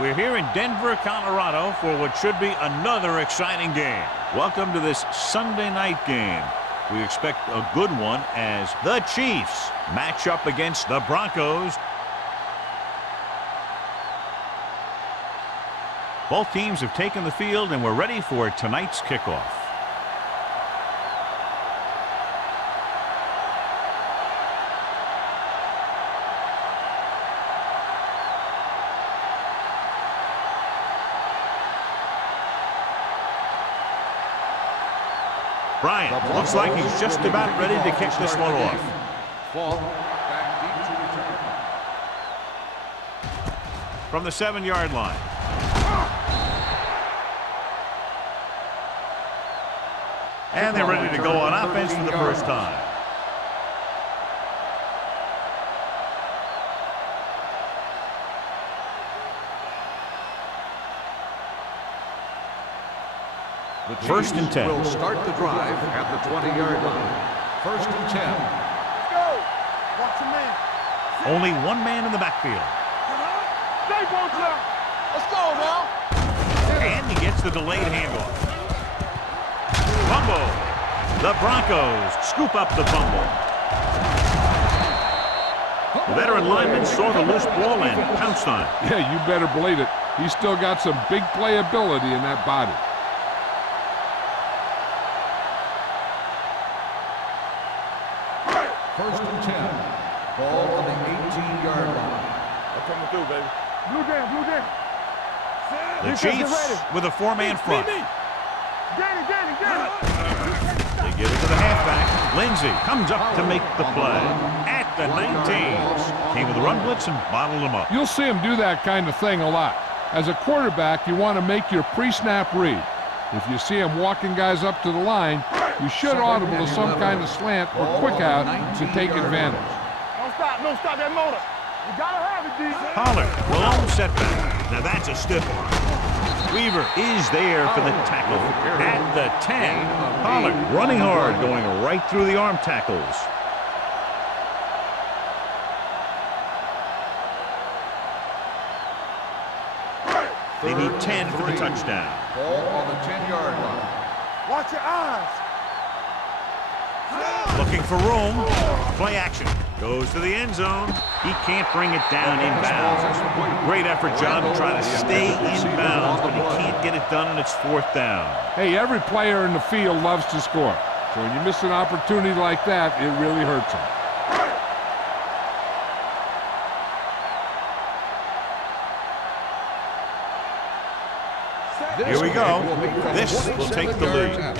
We're here in Denver, Colorado for what should be another exciting game. Welcome to this Sunday night game. We expect a good one as the Chiefs match up against the Broncos. Both teams have taken the field and we're ready for tonight's kickoff. Bryant looks like he's just about ready to kick this one off. From the 7-yard line. And they're ready to go on offense for the first time. The First and 10. Will start the drive at the 20-yard line. First and 10. Let's go. Watch your man. Only one man in the backfield. Let's go now. And he gets the delayed handoff. Fumble. The Broncos scoop up the fumble. The veteran lineman saw the loose ball and pounced on it. Yeah, you better believe it. He's still got some big playability in that body. First and 10. Ball on the 18-yard line. I'm coming through, baby. Blue game. The Chiefs with a 4-man front. Danny. They give it to the halfback. Lindsey comes up to make the play. At the 19. Came with the run blitz and bottled him up. You'll see him do that kind of thing a lot. As a quarterback, you want to make your pre-snap read. If you see him walking guys up to the line, you should audible to some kind of slant or quick out to take advantage. Don't stop that motor. You gotta have it, D. Pollard, the lone setback. Now that's a stiff one. Weaver is there for the tackle. At the 10, Pollard running hard, going right through the arm tackles. They need 10 for the touchdown. Ball on the 10-yard line. Watch your eyes. Looking for room. Play action. Goes to the end zone. He can't bring it down inbounds. Great effort, John, to try to stay inbounds, but he can't get it done, and it's 4th down. Hey, every player in the field loves to score. So when you miss an opportunity like that, it really hurts him. Here we go. This will take the lead.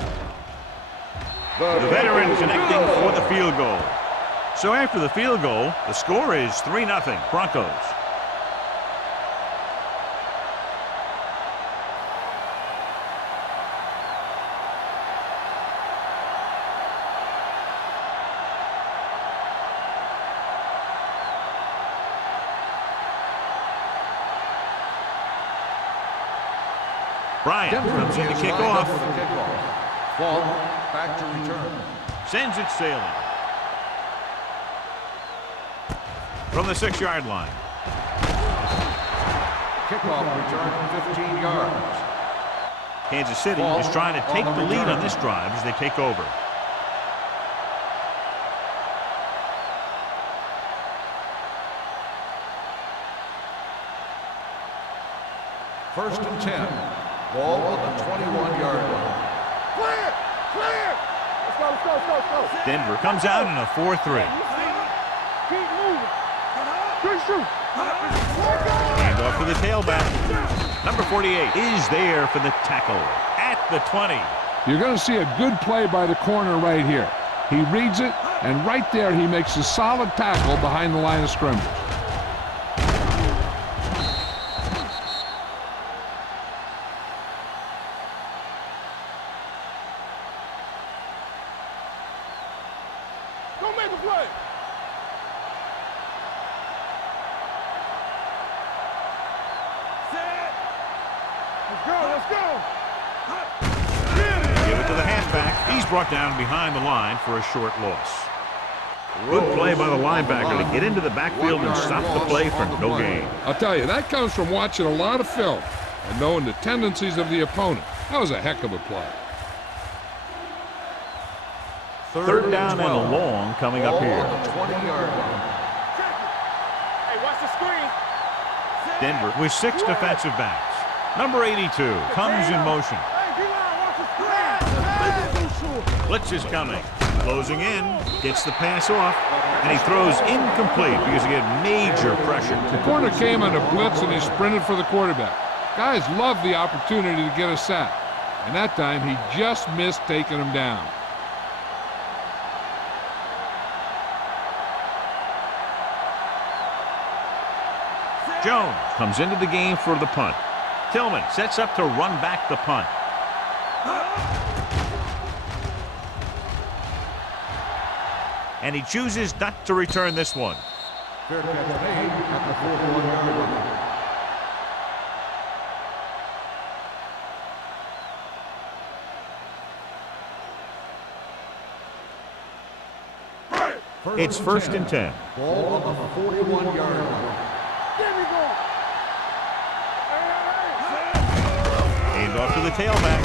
The veteran connecting for the field goal. So after the field goal, the score is 3-0 Broncos. Bryant comes in to kick off. Ball back to return. Sends it sailing. From the 6-yard line. Kickoff return 15 yards. Kansas City is trying to take the lead on this drive as they take over. First and 10. Ball on the 21-yard line. Clear. Let's go. Denver comes out in a 4-3. Keep moving. Good shoot. Hand off to the tailback. Number 48 is there for the tackle at the 20. You're going to see a good play by the corner right here. He reads it, and right there he makes a solid tackle behind the line of scrimmage. Let's go. Give it to the halfback. He's brought down behind the line for a short loss. Good play by the linebacker to get into the backfield and stop the play for no gain. I'll tell you, that comes from watching a lot of film and knowing the tendencies of the opponent. That was a heck of a play. Third down and a long coming up here. 20-yard line. Hey, watch the screen. Denver with 6 defensive backs. Number 82 comes in motion. Hey, D-line, watch the screen. Blitz is coming. Closing in, gets the pass off, and he throws incomplete because he had major pressure. The corner came on a blitz and he sprinted for the quarterback. Guys love the opportunity to get a sack, and that time he just missed taking him down. Jones comes into the game for the punt. Tillman sets up to run back the punt. And he chooses not to return this one. Fair catch made at the 41-yard line. It's first and 10. Ball on the 41-yard line. Hand off to the tailback.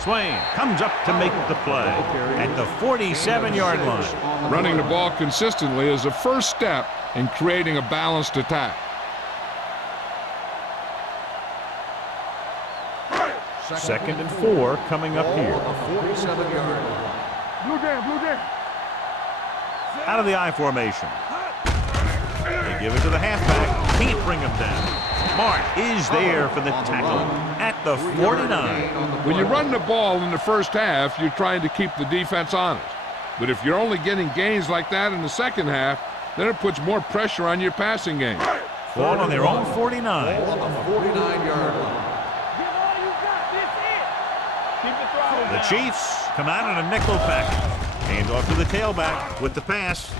Swain comes up to make the play at the 47-yard line. Running the ball consistently is the first step in creating a balanced attack. Second and 4 coming up here. The 47-yard line. Blue down. Out of the I formation. They give it to the halfback. Can't bring him down. Mark is there for the tackle at the 49. When you run the ball in the first half, you're trying to keep the defense honest. But if you're only getting gains like that in the second half, then it puts more pressure on your passing game. Ball on their own 49. Ball on the 49-yard line. The Chiefs come out in a nickel package. Hand off to the tailback with the pass.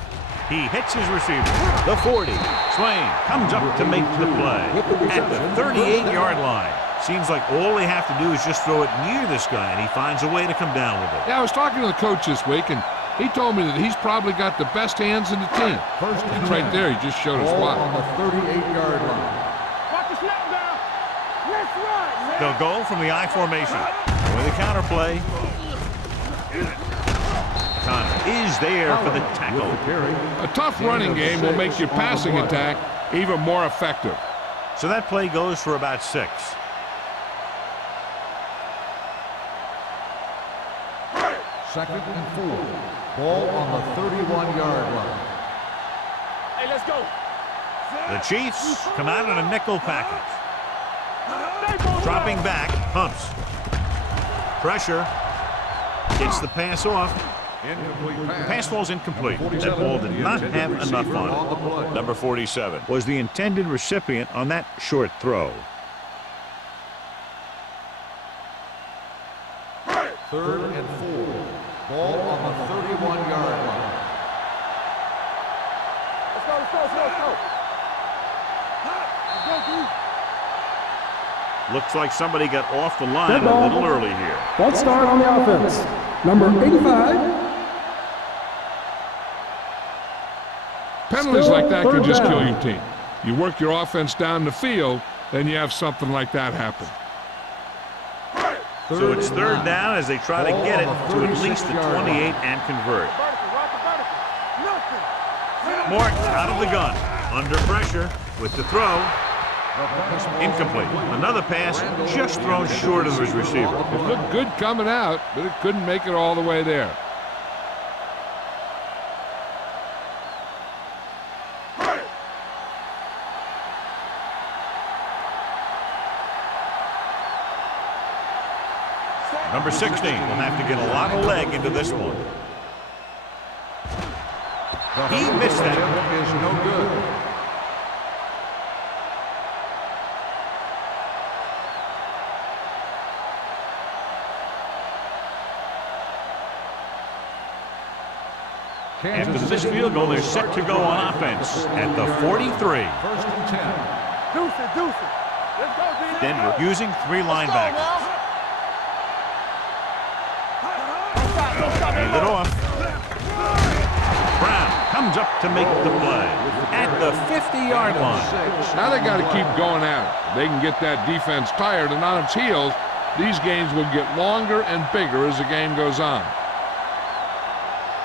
He hits his receiver. The 40. Swain comes up to make the play at the 38-yard line. Seems like all they have to do is just throw it near this guy, and he finds a way to come down with it. Yeah, I was talking to the coach this week, and he told me that he's probably got the best hands in the team. First and Right there, he just showed us ball why. on the 38-yard line. Watch the snap down. Let's run. They'll go from the I formation with a counter play. Connor is there for the tackle. A tough running game will make your passing attack even more effective. So that play goes for about 6. Second and 4. Ball on the 31-yard line. Hey, let's go. The Chiefs come out in a nickel package. Dropping back, pumps. Pressure. Gets the pass off. Incomplete pass. Pass falls incomplete. That ball did not have enough on it. Number 47 was the intended recipient on that short throw. Third and 4. Ball on the 31-yard line. Let's go. Looks like somebody got off the line a little early here. False start on the offense. Number 85. Penalties like that can third just down. kill your team. You work your offense down the field, then you have something like that happen. So it's third down as they try to get it to at least the 28 and convert. Mark out of the gun. Under pressure with the throw. Incomplete. Another pass just thrown short of his receiver. It looked good coming out, but it couldn't make it all the way there. Number 16 will have to get a lot of leg into this one. He missed that. Is no good. After this field goal, they're set to go on offense at the 43. First and 10. Deuce it. Let's go, D. Denver using 3 linebackers. Hand it off. Brown comes up to make the play at the 50-yard line. Now they got to keep going at it. They can get that defense tired and on its heels. These games will get longer and bigger as the game goes on.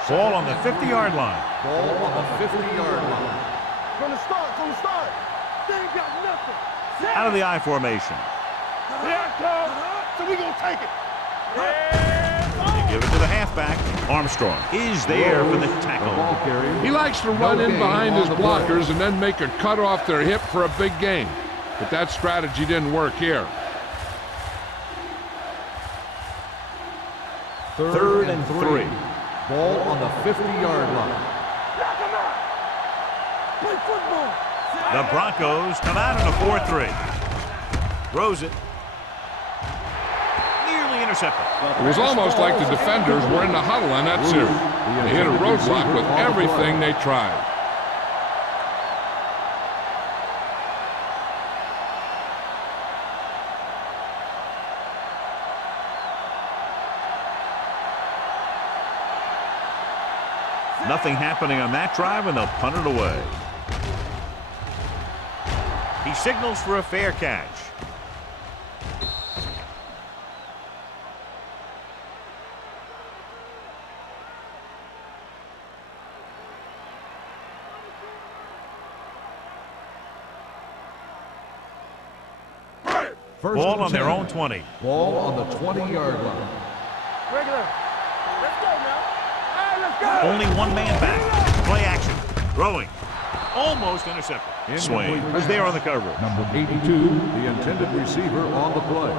Ball on the 50-yard line. Ball on the 50-yard line. From the start. They ain't got nothing. Out of the I formation. Here it comes. So we gonna take it. They give it to the halfback. Armstrong is there for the tackle. He likes to run in behind his blockers and then make a cut off their hip for a big gain. But that strategy didn't work here. 3rd and 3. Ball on the 50-yard line. Knock him out. Play football. The Broncos come out in a 4-3. Throws it. Nearly intercepted. It was almost like the defenders were in the huddle on that series. They hit a roadblock with everything they tried. Nothing happening on that drive, and they'll punt it away. He signals for a fair catch. Ball on their own 20. Ball on the 20-yard line. Regular. Let's go now. All right, let's go. Only one man back. Play action. Throwing. Almost intercepted. Swain is there on the coverage. Number 82, the intended receiver on the play.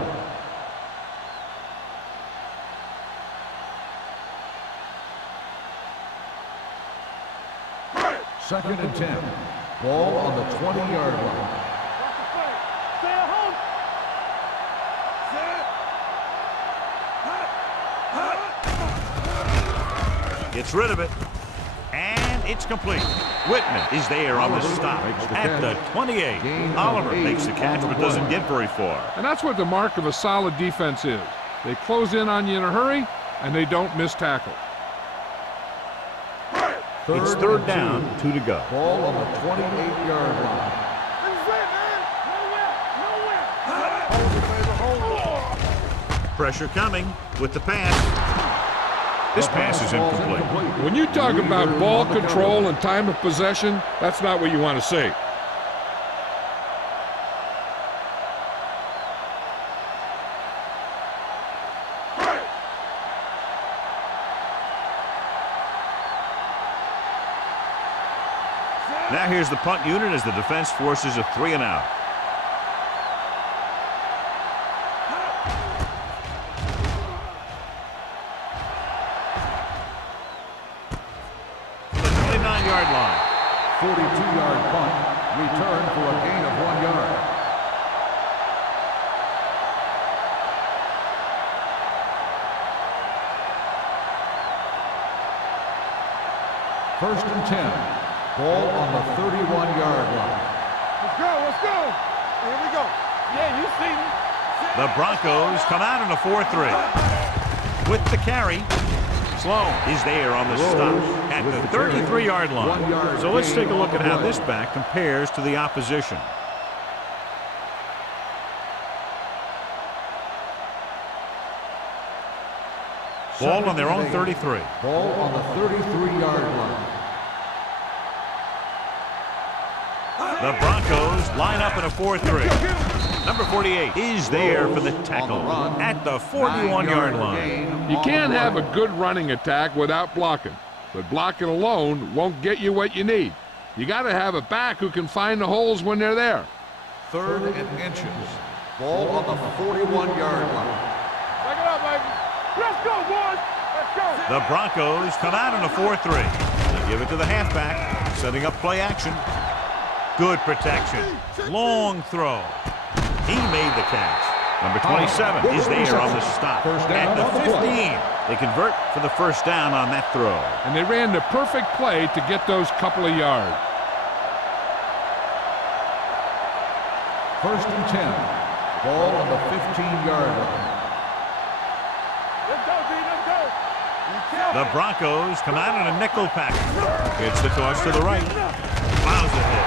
Second and 10. Ball on the 20-yard line. Stay at home. Gets rid of it. And it's complete. Whitman is there on the stop at the 28. Oliver makes the catch but doesn't get very far. And that's what the mark of a solid defense is. They close in on you in a hurry, and they don't miss tackle. It's 3rd down, 2 to go. Ball on the 28-yard line. This is it, man. Nowhere. Pressure coming with the pass. This pass is incomplete. When you talk about ball control and time of possession, that's not what you want to see. Now here's the punt unit as the defense forces a 3 and out. The 29-yard line. 42-yard punt. Return for a gain of 1 yard. First and 10. Ball on the 31-yard line. Let's go. Here we go. Yeah, you see me. The Broncos come out in a 4-3. With the carry, Sloan is there on the stop at the 33-yard line. So let's take a look at how this back compares to the opposition. Ball on their own 33. Ball on the 33-yard line. The Broncos line up in a 4-3. Number 48 is there for the tackle at the 41-yard line. You can't have a good running attack without blocking, but blocking alone won't get you what you need. You got to have a back who can find the holes when they're there. 3rd and inches. Ball on the 41-yard line. Back it up, baby. Let's go, boys. Let's go. The Broncos come out in a 4-3. They give it to the halfback, setting up play action. Good protection. Long throw. He made the catch. Number 27 is there on the stop at the 15. They convert for the first down on that throw. And they ran the perfect play to get those couple of yards. First and 10. Ball on the 15-yard line. Let's go, D. Let's go. The Broncos come out in a nickel pack. It's the toss to the right. Plows ahead.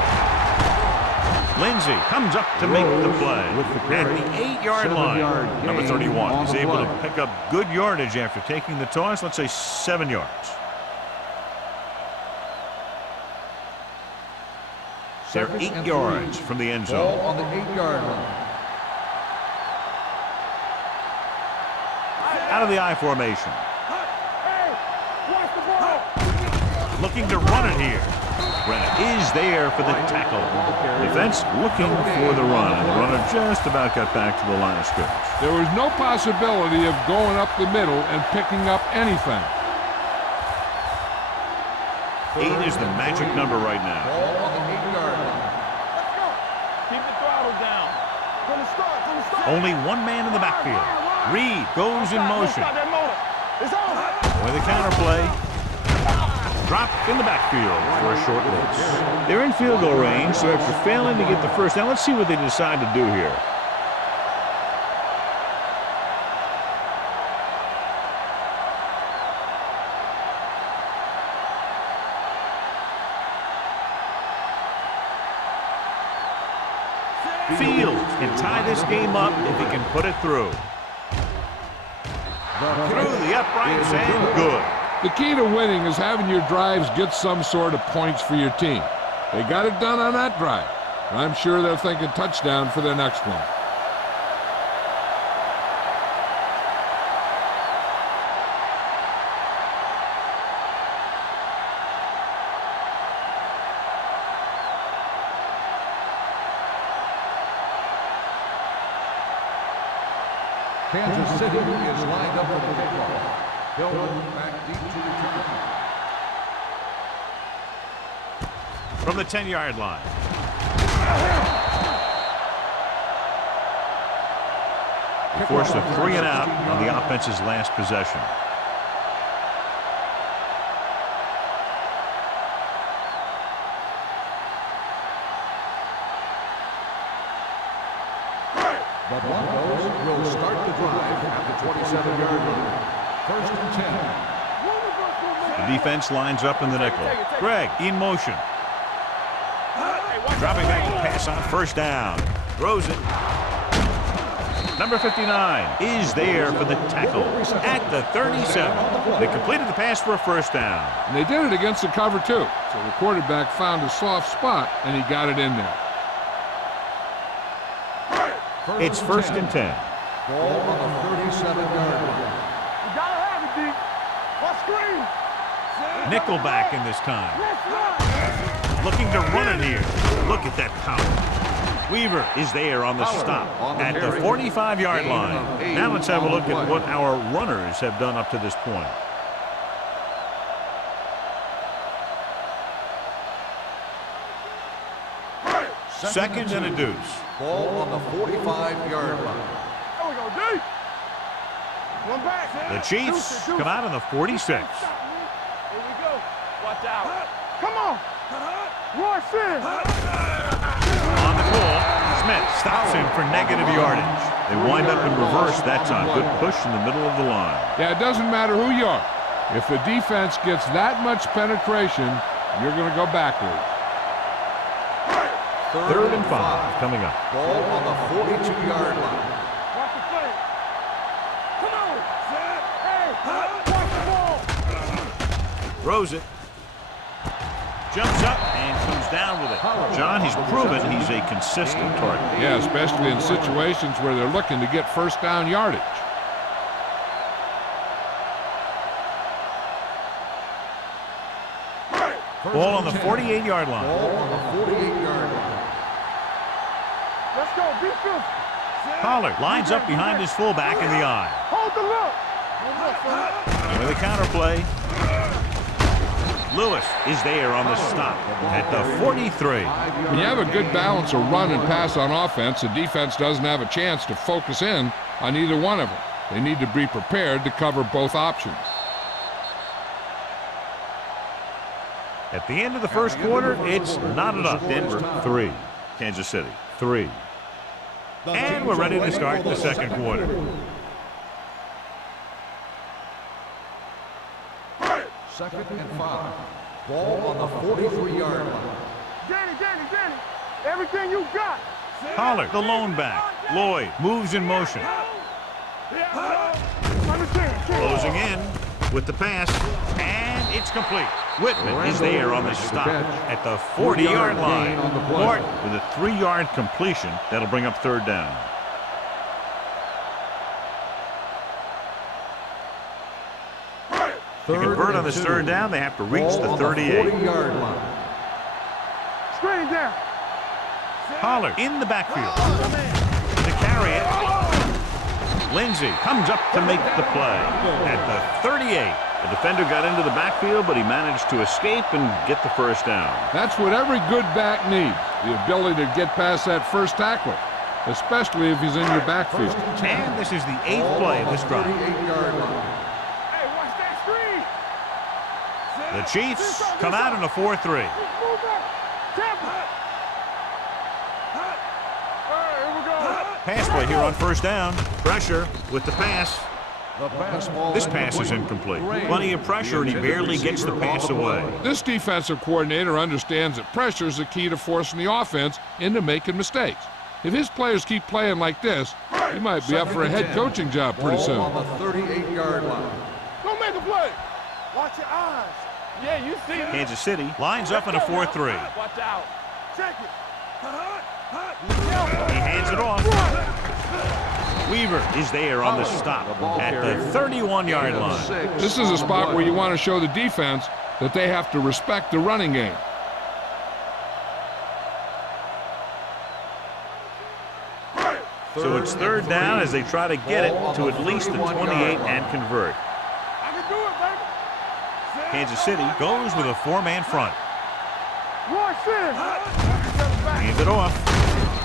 Lindsey comes up to make the play at the 8-yard line. Number 31 is able to pick up good yardage after taking the toss. Let's say 7 yards. They're 8 yards from the end zone. Ball on the 8-yard line. Out of the I formation. Hey, watch the ball. Looking to run it here. Brennan is there for the tackle. Defense looking for the run, and the runner just about got back to the line of scrimmage. There was no possibility of going up the middle and picking up anything. 8 is the magic number right now. Ball on the 8-yard line. Let's go. Keep the throttle down. From the start, from the start. Only one man in the backfield. Reed goes in motion. Stop that motor. It's over. With a counterplay. Dropped in the backfield for a short loss. They're in field goal range, so after failing to get the first down, let's see what they decide to do here. Fields can tie this game up if he can put it through. Through the uprights and good. The key to winning is having your drives get some sort of points for your team. They got it done on that drive. And I'm sure they're thinking touchdown for their next one. Kansas City is lined up for the kickoff. Hillman back deep to return. From the 10-yard line. They forced a 3 and out on the offense's last possession. The Broncos will start the drive at the 27-yard line. First and 10. The defense lines up in the nickel. Greg in motion. Dropping back to pass on first down. Throws it. Number 59 is there for the tackle at the 37. They completed the pass for a first down. And they did it against the cover, too. So the quarterback found a soft spot, and he got it in there. It's first and 10. Ball on the 37-yard line. You gotta have it, D. What screen? Nickelback in this time. Let's run. Looking to run it here. Look at that power. Weaver is there on the stop at the 45-yard line. Now let's have a look at what our runners have done up to this point. Second and a deuce. Ball on the 45-yard line. There we go, D. One back. The Chiefs come out on the 46. Here we go. Watch out. Come on. Rush in. On the call, Smith stops him for negative yardage. They wind up in reverse that time. Good push in the middle of the line. Yeah, it doesn't matter who you are. If the defense gets that much penetration, you're going to go backwards. Third and 5 coming up. Ball on the 42-yard line. Watch the play. Come on. Hey, watch the ball. Throws it. Jumps up and comes down with it. John, he's proven he's a consistent target. Yeah, especially in situations where they're looking to get first down yardage. Ball on the 48-yard line. Ball on the 48-yard line. Let's go. Defense. Pollard lines up behind his fullback in the eye. Hold the look. With a counterplay. Lewis is there on the stop at the 43. When you have a good balance of run and pass on offense, the defense doesn't have a chance to focus in on either one of them. They need to be prepared to cover both options. At the end of the first quarter, it's not enough. Denver 3, Kansas City 3. And we're ready to start the second quarter. Second and 5. Ball on the 43-yard line. Danny, everything you got. Pollard, the lone back. Lloyd moves in motion. Closing in with the pass, and it's complete. Whitman is there on the stop at the 40-yard line. Morton with a 3-yard completion. That'll bring up third down. To convert on this third down, they have to reach the 38. 40-yard line. Screen down. Pollard in the backfield to carry it. Lindsey comes up to make the play at the 38. The defender got into the backfield, but he managed to escape and get the first down. That's what every good back needs, the ability to get past that first tackler, especially if he's in your backfield. And this is the 8th play of this drive. 38-yard line. Hey, watch that screen. The Chiefs come out in a 4-3. Move back. Tampa. All right, here we go. Pass play here on first down. Pressure with the pass. The pass ball This pass is incomplete. Plenty of pressure, and he barely gets the pass away. This defensive coordinator understands that pressure is the key to forcing the offense into making mistakes. If his players keep playing like this, he might be up for a head coaching job pretty soon. Ball on the 38-yard line. Don't make a play. Watch your eyes. Yeah, you see it. Kansas City lines up in a 4-3. Watch out. Check it. He hands it off. Weaver is there on the stop at the 31-yard line. This is a spot where you want to show the defense that they have to respect the running game. So it's third down as they try to get it to at least the 28 and convert. I can do it, baby. Kansas City goes with a 4-man front. Roy Sin. Hands it off.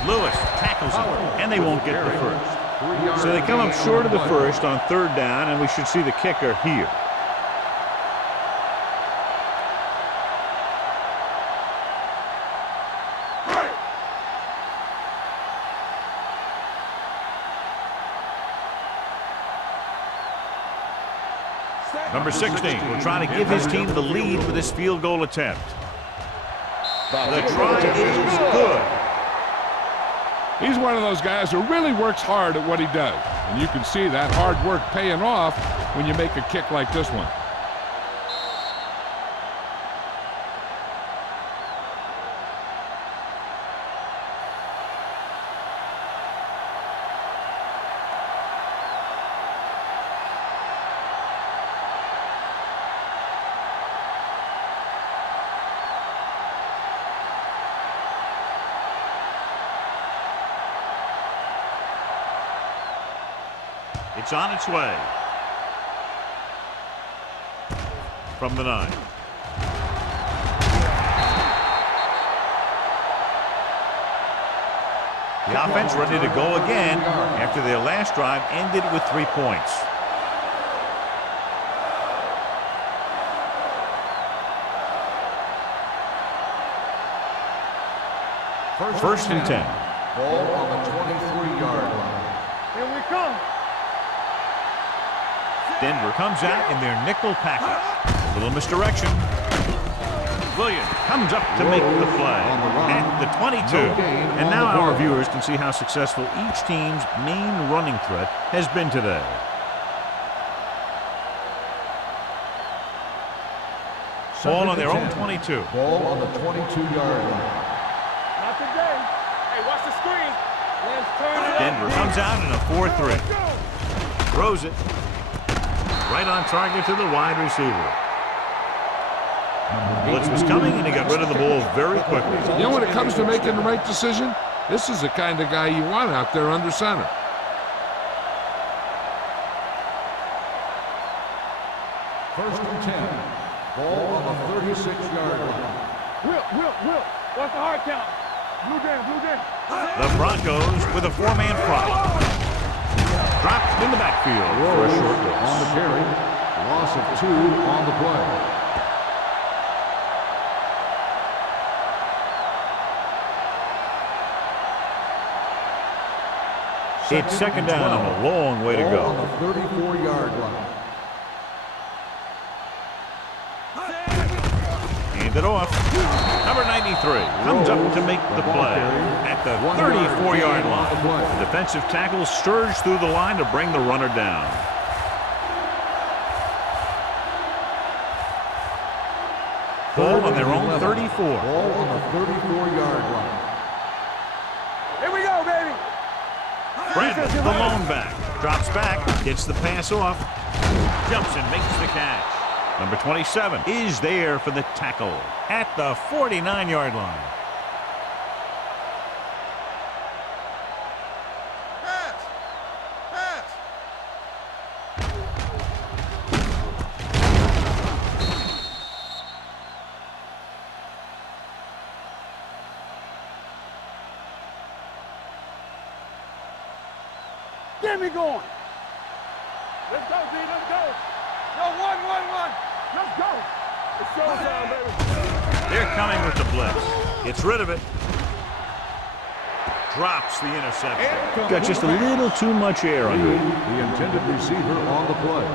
Lewis tackles him, and they won't get the first. So they come up short of the first on third down, and we should see the kicker here. Number 16 will try to give his team the lead with this field goal attempt. The try is good. He's one of those guys who really works hard at what he does. And you can see that hard work paying off when you make a kick like this one. It's on its way. From the 9. The offense ready to go again after their last drive ended with 3 points. First and 10. Ball on the 23-yard line. Here we come. Denver comes out in their nickel package. A little misdirection. Williams comes up to make the play at the 22. And now our viewers can see how successful each team's main running threat has been today. Ball on their own 22. Ball on the 22-yard line. Not today. Hey, watch the screen. Let's turn it up. Denver comes out in a 4-3. Throws it. Right on target to the wide receiver. Blitz was coming, and he got rid of the ball very quickly. You know, when it comes to making the right decision, this is the kind of guy you want out there under center. First and 10. Ball on the 36-yard line. Will. Watch the hard count. Blue game. The Broncos with a 4-man front. Dropped in the backfield for a short loss. On the carry. Loss of 2 on the play. It's second down, a long way to Ball go. on the 34-yard line. Hand it off. Number 93 comes up to make the play at the 34-yard line. The defensive tackle surged through the line to bring the runner down. Ball on their own 34. Ball on the 34-yard line. Here we go, baby. Brandon, the lone back, drops back, gets the pass off, jumps and makes the catch. Number 27 is there for the tackle at the 49-yard line. Get me going. Let's go, D. Let's go. Yo, one. Let's go. It's showtime, baby. They're coming with the blitz. Gets rid of it. Drops the interception. Got just a little too much air under it. The intended receiver on the play.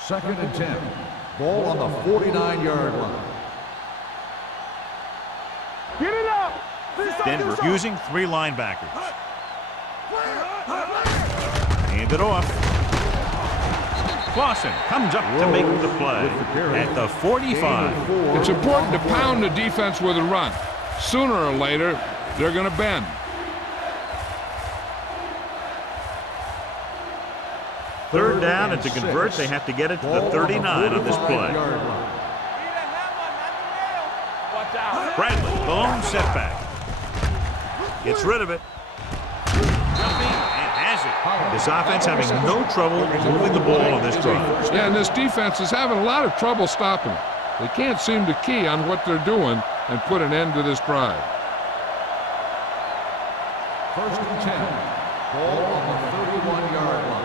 Second and 10. Ball on the 49-yard line. Get it up. Denver using 3 linebackers. Hand it off. Clausen comes up to make the play at the 45. It's important to pound the defense with a run. Sooner or later, they're going to bend. Third down, and to convert, they have to get it to the 39 on this play. Bradley, the lone setback. Gets rid of it. Jumping and has it. This offense having no trouble moving the ball on this drive. Yeah, and this defense is having a lot of trouble stopping it. They can't seem to key on what they're doing and put an end to this drive. First and 10. Ball on the 31-yard line.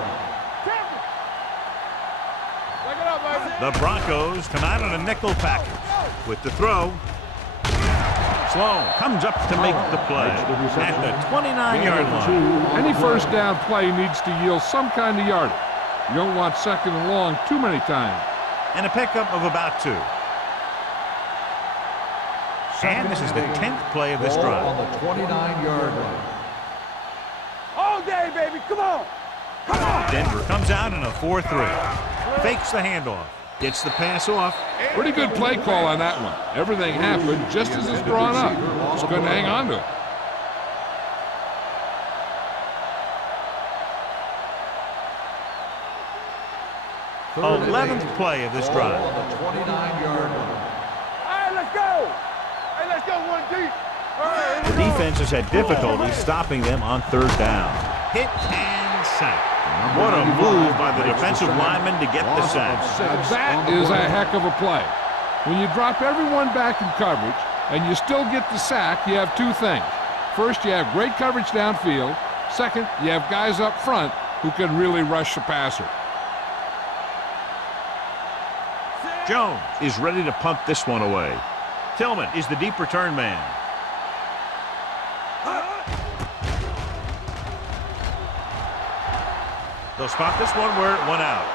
The Broncos tonight on a nickel package. With the throw. Sloan comes up to make the play at the 29-yard line. Any first down play needs to yield some kind of yardage. You don't want second and long too many times. And a pickup of about 2. And this is the 10th play of this Ball drive. on the 29-yard line. All day, baby. Come on. Come on. Denver comes out in a 4-3. Fakes the handoff. Gets the pass off. Pretty good play call on that one. Everything happened just as it's drawn up. Just couldn't hang on to it. Third and 11th 8. play of this Ball drive. on the 29-yard line. All right, let's go. Hey, let's go one deep. All right, The defense has had difficulty stopping them on third down. Hit and sack. What a move by the defensive lineman to get the sack. That is a heck of a play. When you drop everyone back in coverage and you still get the sack, you have 2 things. First, you have great coverage downfield. Second, you have guys up front who can really rush the passer. Jones is ready to punt this one away. Tillman is the deep return man. They'll spot this one where it went out.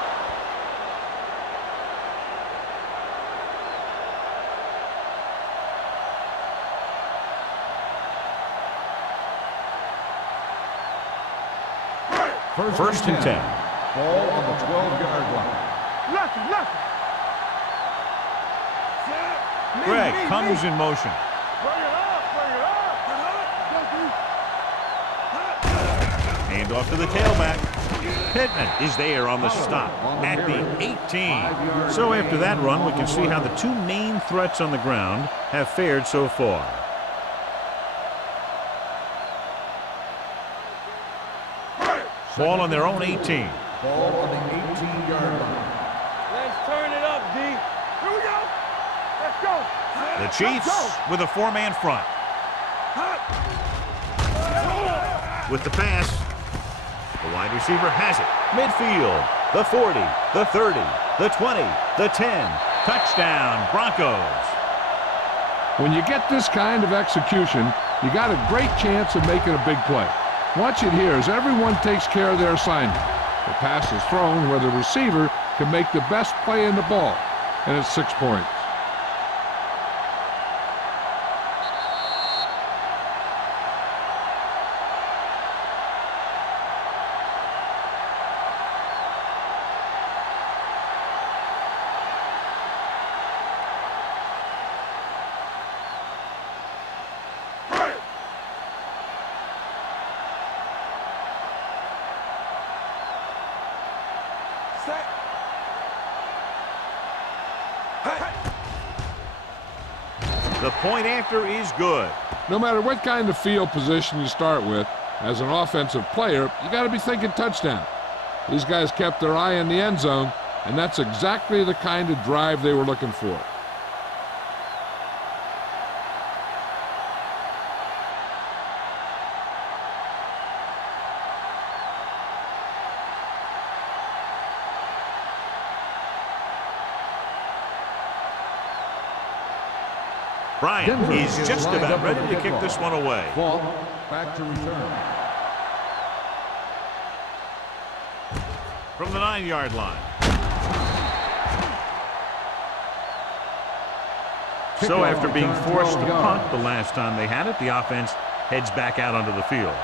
First and 10. Ball on the 12-yard line. Lucky. Greg comes in motion. Bring it up. Hand off to the tailback. Pittman is there on the stop at the 18. So after that run, we can see how the 2 main threats on the ground have fared so far. Ball on their own 18. Ball on the 18-yard line. Let's turn it up, D. Here we go. Let's go. The Chiefs with a 4-man front. With the pass, the wide receiver has it. Midfield, the 40, the 30, the 20, the 10. Touchdown, Broncos. When you get this kind of execution, you got a great chance of making a big play. Watch it here as everyone takes care of their assignment. The pass is thrown where the receiver can make the best play in the ball, and it's 6 points. The point after is good. No matter what kind of field position you start with, as an offensive player, you got to be thinking touchdown. These guys kept their eye on the end zone, and that's exactly the kind of drive they were looking for. Bryant is just about ready to kick this one away. Ball back to return. From the 9-yard line. So after being forced to punt the last time they had it, the offense heads back out onto the field.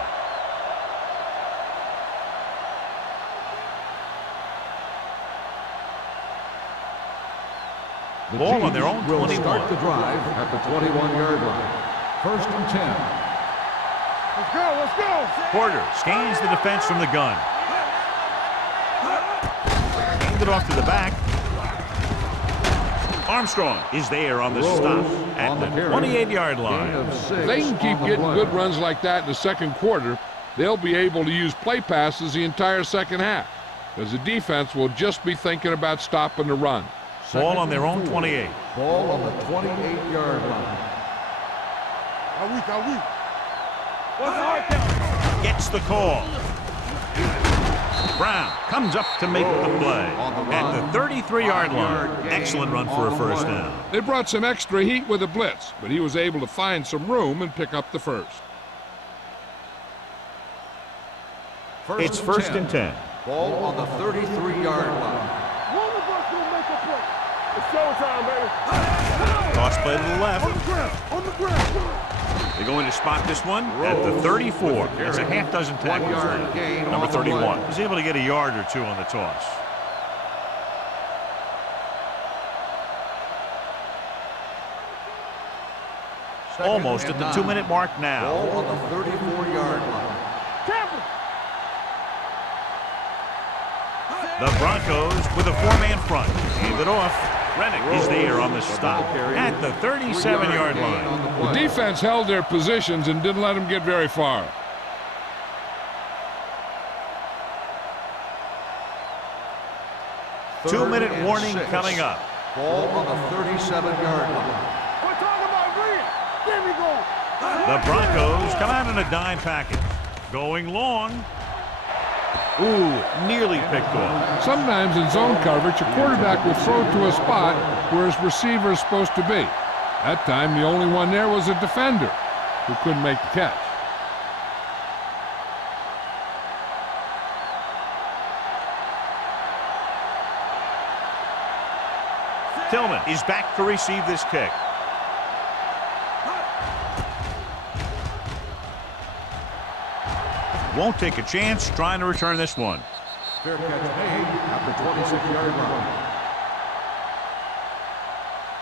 The Ball on their Chiefs own will 21. start the drive at the 21-yard line. 1st and 10. Let's go, let's go. Porter scans the defense from the gun. Hand it off to the back. Armstrong is there on the stop at the 28-yard line. If they can keep getting good runs like that in the second quarter, they'll be able to use play passes the entire second half, because the defense will just be thinking about stopping the run. Ball on their own 28. Ball on the 28-yard line. How weak? What's the hard count? Gets the call. Brown comes up to make the play at the 33-yard line. Excellent run for a first down. They brought some extra heat with a blitz, but he was able to find some room and pick up the first. It's 1st and 10. Ball on the 33-yard line. One of us will make a play. It's showtime, baby. Toss play to the left. On the ground. They're going to spot this one at the 34. It's a half dozen tackles. 1-yard gain Number on the 31. play. He's able to get a yard or two on the toss. Almost at the 2-minute mark now. Ball on the 34-yard line. Tampa. The Broncos with a 4-man front. Hand it off. Rennick is there on the stop at the 37-yard line. The defense held their positions and didn't let them get very far. Two-minute warning coming up. Ball on the 37-yard line. We're talking about green. There we go. The Broncos come out in a dime package. Going long. Ooh, nearly picked off. Sometimes in zone coverage, a quarterback will throw to a spot where his receiver is supposed to be. That time, the only one there was a defender who couldn't make the catch. Tillman is back to receive this kick. Won't take a chance trying to return this one. Fair catch made at the 26-yard line.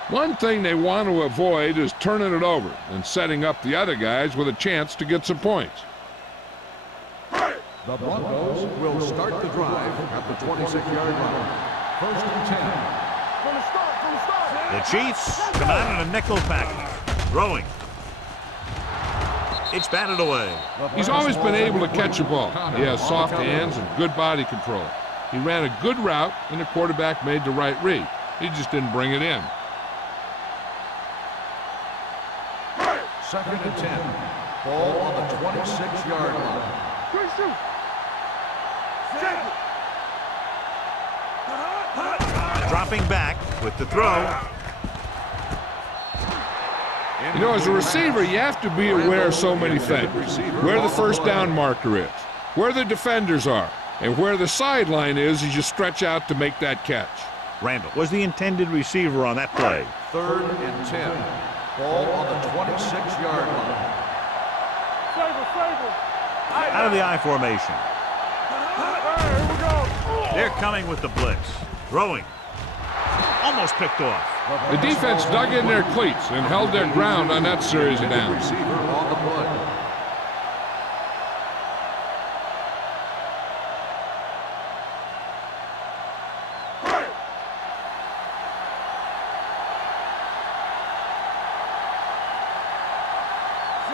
One thing they want to avoid is turning it over and setting up the other guys with a chance to get some points. The Broncos will start the drive at the 26-yard line. 1st and 10. From the start. The Chiefs come out in a nickel package. Throwing. It's batted away. He's always been able to catch a ball. He has soft hands and good body control. He ran a good route, and the quarterback made the right read. He just didn't bring it in. 2nd and 10. Ball on the 26-yard line. Good shoot. Dropping back with the throw. You know, as a receiver, you have to be aware of so many things. Where the first down marker is, where the defenders are, and where the sideline is as you stretch out to make that catch. Randall was the intended receiver on that play. 3rd and 10. Ball on the 26-yard line. Out of the I formation. Here we go. They're coming with the blitz. Throwing. Almost picked off. The defense dug in their cleats and held their ground on that series of downs. Receiver on the play.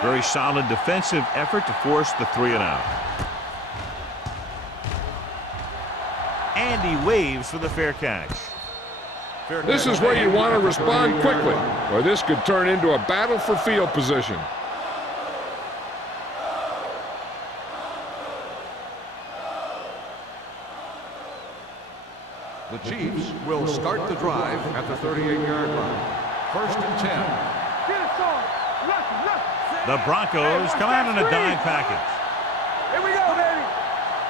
Very solid defensive effort to force the 3 and out. And he waves for the fair catch. This is where you want to respond quickly, or this could turn into a battle for field position. The Chiefs will start the drive at the 38-yard line. 1st and 10. Get it, son. Left. The Broncos come out in a dime package. Here we go, baby.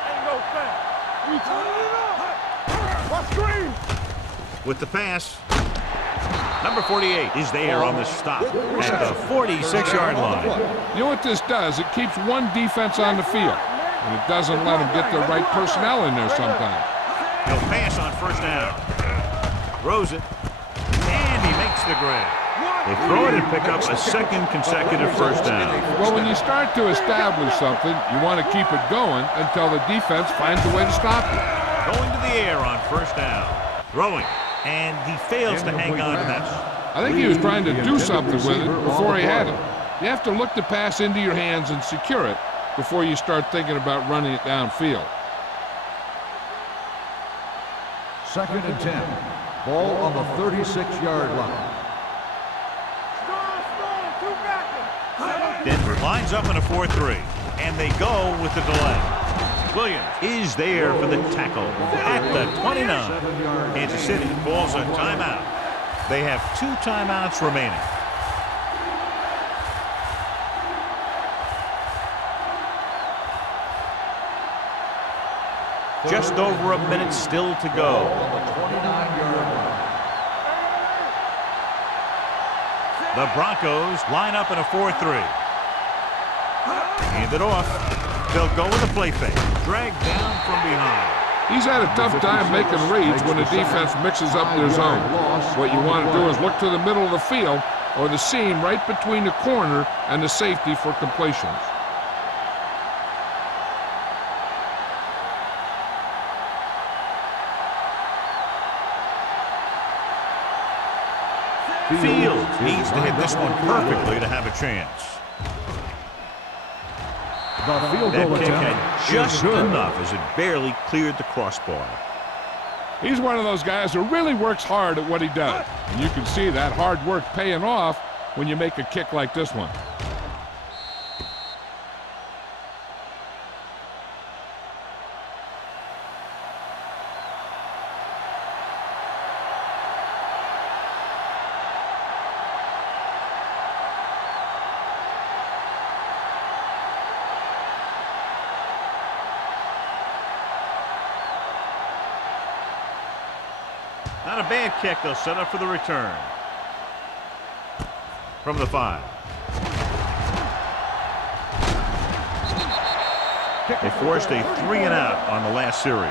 Ain't no fast. We turn it up. Watch screen. With the pass, number 48 is there on the stop at the 46-yard line. You know what this does? It keeps one defense on the field, and it doesn't let them get the right personnel in there sometimes. He'll pass on 1st down. Throws it, and he makes the grab. They throw it and pick up a 2nd consecutive 1st down. Well, when you start to establish something, you want to keep it going until the defense finds a way to stop it. Going to the air on 1st down. Throwing, and he fails to hang on to that. I think he was trying to do something with it before he had it. You have to look the pass into your hands and secure it before you start thinking about running it downfield. 2nd and 10. Ball on the 36-yard line. Denver lines up in a 4-3, and they go with the delay. Williams is there for the tackle at the 29. Kansas City calls a timeout. They have 2 timeouts remaining. Just over a minute still to go. On the 29-yard line. The Broncos line up in a 4-3. Hand it off. They'll go with a play fake. Dragged down from behind. He's had a tough time making reads when the defense mixes up their zone. What you want to do is look to the middle of the field or the seam right between the corner and the safety for completions. Fields needs to hit this one perfectly to have a chance. That kick had just enough as it barely cleared the crossbar. He's one of those guys who really works hard at what he does. And you can see that hard work paying off when you make a kick like this one. Not a bad kick. They'll set up for the return. From the 5. They forced a 3 and out on the last series.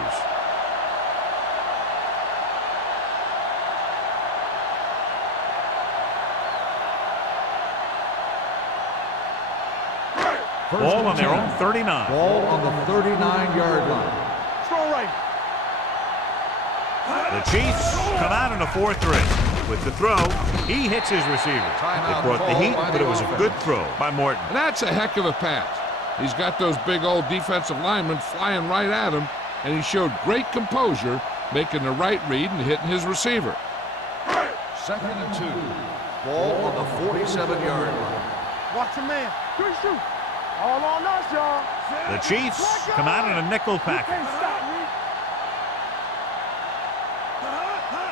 Ball on their own 39. Ball on the 39-yard line. Throw right. The Chiefs come out in a 4-3. With the throw, he hits his receiver. It brought the heat, but it was a good throw by Morton. And that's a heck of a pass. He's got those big old defensive linemen flying right at him, and he showed great composure, making the right read and hitting his receiver. 2nd and 2. Ball on the 47-yard line. Watch a man. Good shoot. All on us, y'all. The Chiefs come out in a nickel package. Can't stop me.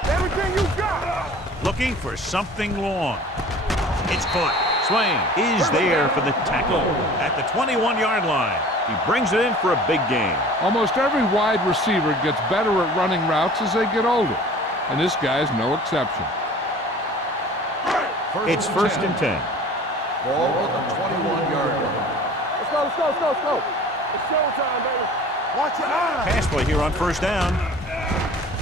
Everything you got. Looking for something long. It's caught. Swain is there for the tackle at the 21-yard line. He brings it in for a big gain. Almost every wide receiver gets better at running routes as they get older, and this guy's no exception. It's first and 10. Ball on the 21-yard line. Let's go, let's go, let's go, let's go. It's showtime, baby. Watch your eyes. Pass play here on first down.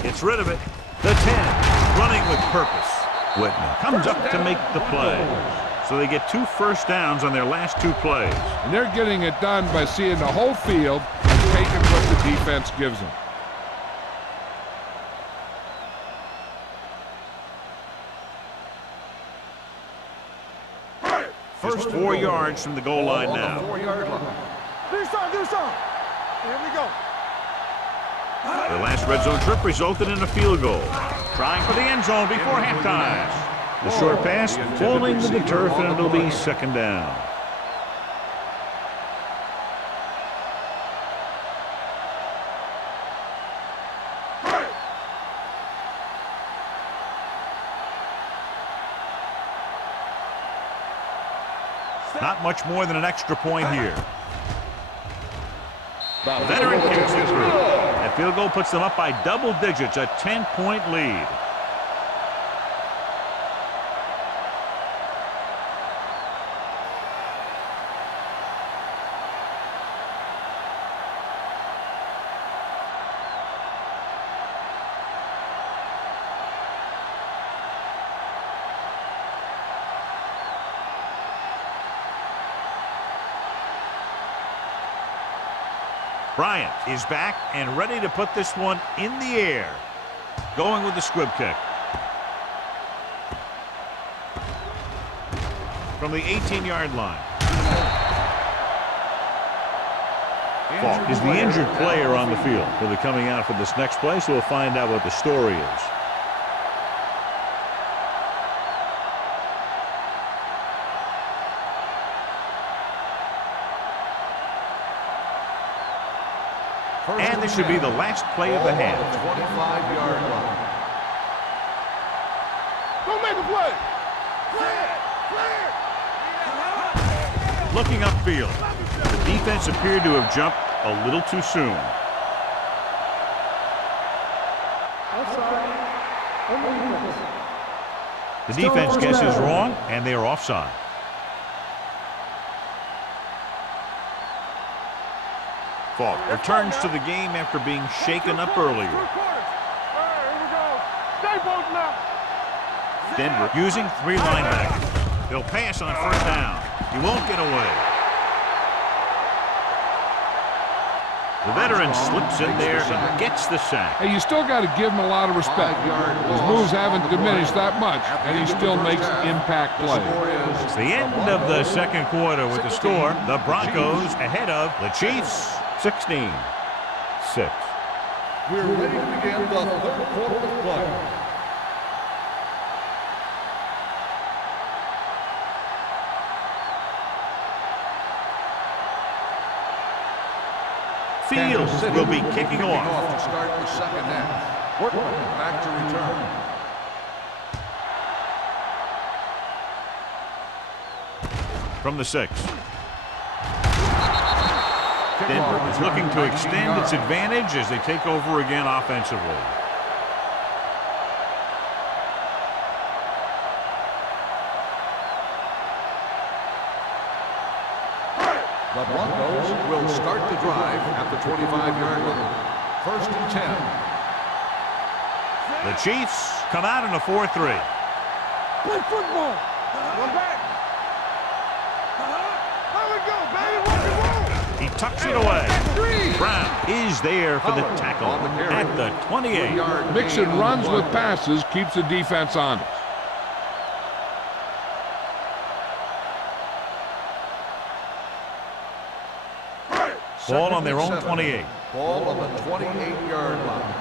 Gets rid of it. The 10, running with purpose. Whitman comes up to make the play. So they get 2 first downs on their last 2 plays. And they're getting it done by seeing the whole field and taking what the defense gives them. First 4 yards from the goal line now. 4-yard line. Do something, do something. Here we go. The last red zone trip resulted in a field goal. Trying for the end zone before halftime. The short pass falling to the turf, and it'll be second down. Not much more than an extra point here. The veteran kicks it through. That field goal puts them up by double digits, a 10-point lead. Bryant is back and ready to put this one in the air. Going with the squib kick. From the 18-yard line. Falk is the injured player on the field. He'll be coming out for this next play, so we'll find out what the story is. And this should be the last play of the half. 25-yard line. Don't make a play. Play it. Looking upfield. The defense appeared to have jumped a little too soon. The defense guesses wrong, and they are offside. Falk returns to the game after being shaken up earlier. All right, here we go. Stay both now. Denver using 3 linebackers. They'll pass on first down. He won't get away. The veteran slips in there and gets the sack. Hey, you still got to give him a lot of respect. His moves haven't diminished that much, and he still makes impact plays. It's the end of the second quarter with the score. The Broncos ahead of the Chiefs, 16-6. We're ready to begin the third quarter of play. Fields will be kicking off. To start the second half. Workman back to return. From the 6. Denver is looking to extend its advantage as they take over again offensively. The Broncos will start the drive at the 25-yard line. First and 10. The Chiefs come out in a 4-3. Play football. One back. There we go, baby. Rock and roll. He tucks it away. Brown is there for the tackle at the 28. Mixing runs with passes keeps the defense honest. Ball on their own 28. Ball on the 28-yard line.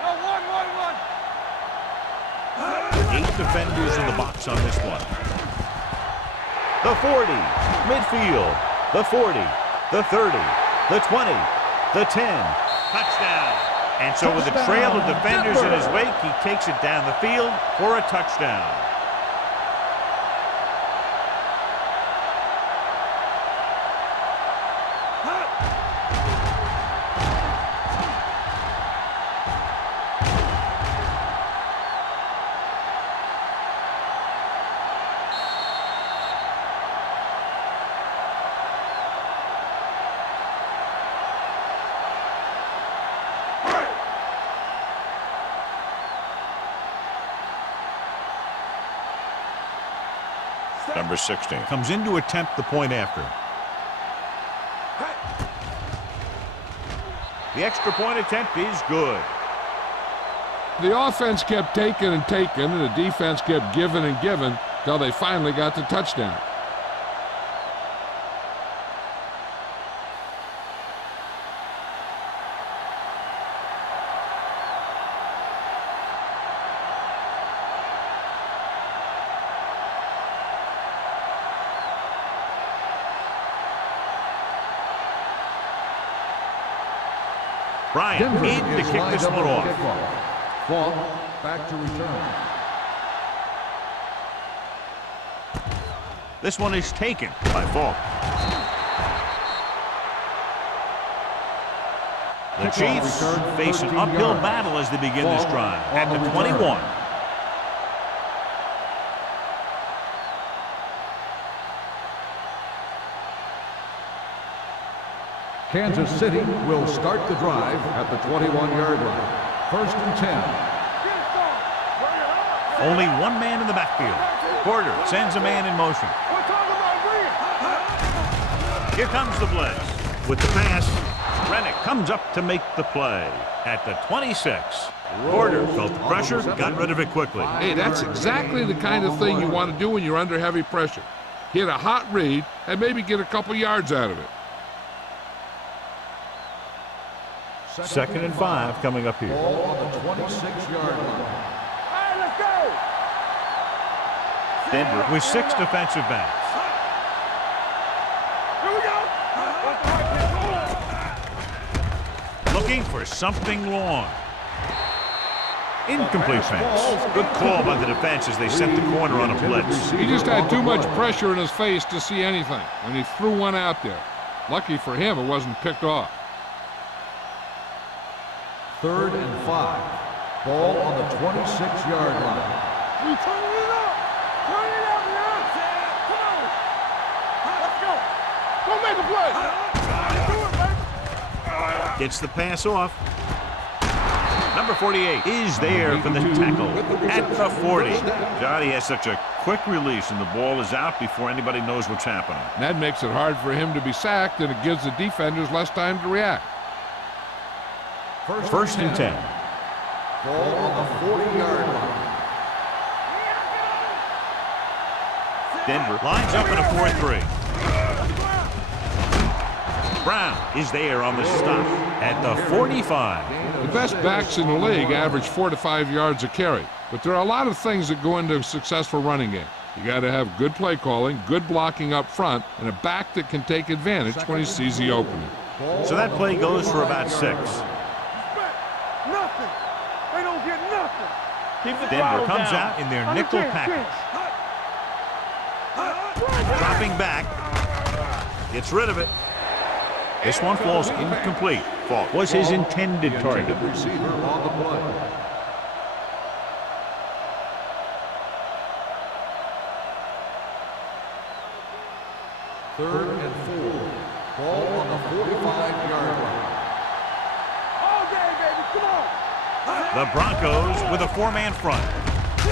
No, one. 8 defenders in the box on this one. The 40, midfield, the 40, the 30, the 20, the 10. Touchdown. And so with a trail of defenders in his wake, he takes it down the field for a touchdown. Number 16 comes in to attempt the point after. The extra point attempt is good. The offense kept taking and taking, and the defense kept giving and giving till they finally got the touchdown. Bryant Denver in to is kick lined this up one for off. kickoff. Faulk back to return. This one is taken by Faulk. The Chiefs face an uphill battle as they begin this drive at the 21. Kansas City will start the drive at the 21-yard line. 1st and 10. Only one man in the backfield. Porter sends a man in motion. Here comes the blitz. With the pass, Rennick comes up to make the play at the 26. Porter felt the pressure, got rid of it quickly. Hey, that's exactly the kind of thing you want to do when you're under heavy pressure. Hit a hot read and maybe get a couple yards out of it. 2nd and 5 coming up here. Ball on the 26-yard line. Hey, let's go! Denver with 6 defensive backs. Here we go! Looking for something long. Incomplete pass. Good call by the defense as they sent the corner on a blitz. He just had too much pressure in his face to see anything, and he threw one out there. Lucky for him, it wasn't picked off. 3rd and 5. Ball on the 26-yard line. We turn it up! Turn it up now! Come on! Let's go! Go make a play! Do it, man! Gets the pass off. Number 48 is there for the tackle at the 40. Johnny has such a quick release, and the ball is out before anybody knows what's happening. That makes it hard for him to be sacked, and it gives the defenders less time to react. 1st and 10. Ball on the 40-yard line. Denver lines up in a 4-3. Brown is there on the stop at the 45. The best backs in the league average 4 to 5 yards a carry, but there are a lot of things that go into a successful running game. You got to have good play calling, good blocking up front, and a back that can take advantage when he sees the opening. So that play goes for about 6. Nothing! They don't get nothing! Denver comes out in their nickel package. Dropping back. Gets rid of it. This one falls incomplete. Faulk was his intended target. Receiver on the play. Third and 4. Ball on the 45-yard line. All day, baby! Come on! The Broncos with a 4-man front.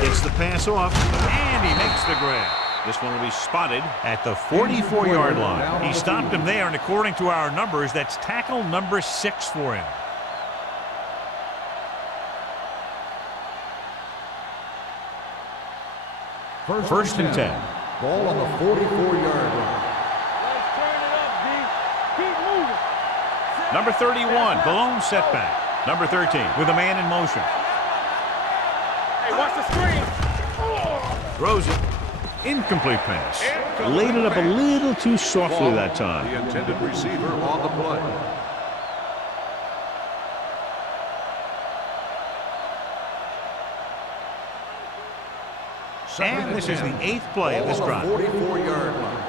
Gets the pass off, and he makes the grab. This one will be spotted at the 44-yard line. He stopped him there, and according to our numbers, that's tackle number 6 for him. First and 10. Ball on the 44-yard line. Let's turn it up, D. Keep moving. Number 31, the lone setback. Number 13 with a man in motion. Hey, watch the screen. Throws it. Incomplete pass. Laid it up a little too softly that time. The intended receiver on the play. And this is the 8th play of this drive. 44-yard line.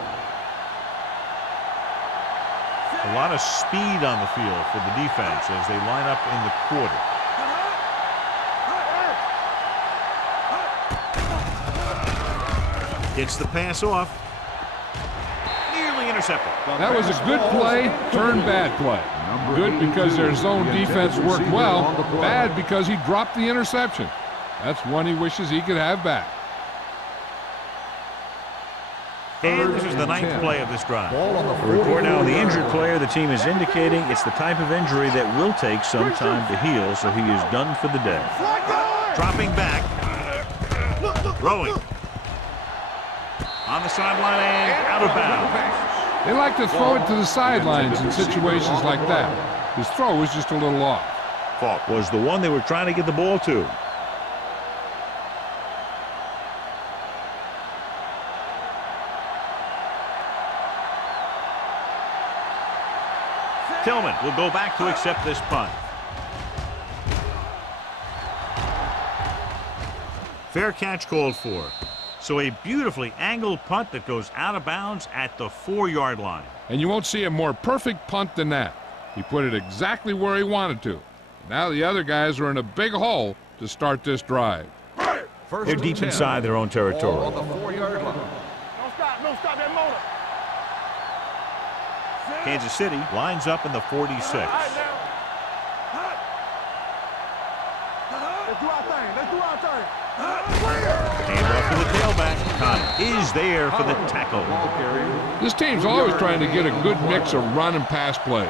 A lot of speed on the field for the defense as they line up in the quarter. Gets the pass off. Nearly intercepted. That was a good play, turned bad play. Good because their zone defense worked well, bad because he dropped the interception. That's one he wishes he could have back. And this is the ninth play of this drive. Ball on the A report now on the 44-yard injured line. player. The team is indicating it's the type of injury that will take some time to heal, so he is done for the day. Dropping back. Throwing. On the sideline and out of bounds. They like to throw it to the sidelines in situations like that. His throw was just a little off. Fault was the one they were trying to get the ball to. Tillman will go back to accept this punt. Fair catch called for. So a beautifully angled punt that goes out of bounds at the 4-yard line. And you won't see a more perfect punt than that. He put it exactly where he wanted to. Now the other guys are in a big hole to start this drive. They're deep inside their own territory. Ball on the 4-yard line. Don't stop that motor. Kansas City lines up in the 46. All right, now. Let's do our thing. Let's do our thing. Hand off to the tailback. Connor is there for the tackle. Ball carrier. This team's always trying to get a good mix of run and pass plays.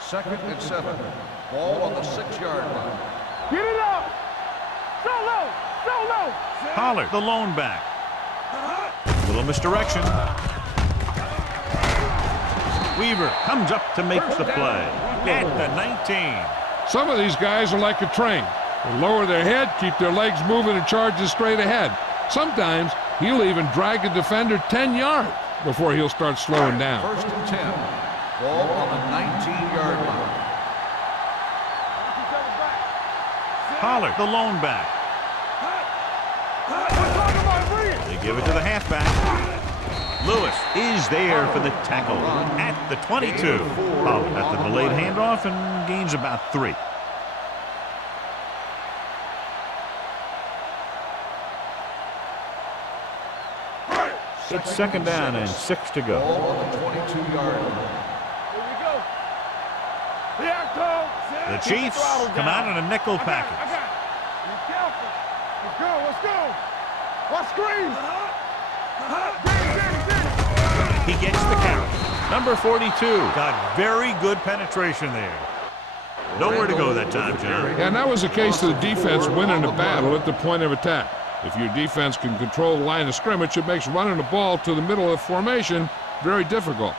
Second and 7. Ball on the 6-yard line. Get it up. So low. So low. Pollard, the lone back. Little misdirection. Weaver comes up to make the play at the 19. Some of these guys are like a train. They lower their head, keep their legs moving, and charges straight ahead. Sometimes he'll even drag a defender 10 yards before he'll start slowing down. First and 10. Ball on the 19-yard line. Pollard, the lone back. They give it to the halfback. Lewis is there for the tackle at the 22. Pollard at the delayed handoff and gains about 3. It's second down and 6 to go. Ball on the 22-yard line. Here we go. Here I come. The Chiefs come out in a nickel I got package. it. Be careful. Let's go. Let's go. Watch screen. He gets the carry. Number 42 got very good penetration there. Nowhere to go that time, John. And that was a case of the defense winning a battle at the point of attack. If your defense can control the line of scrimmage, it makes running the ball to the middle of formation very difficult.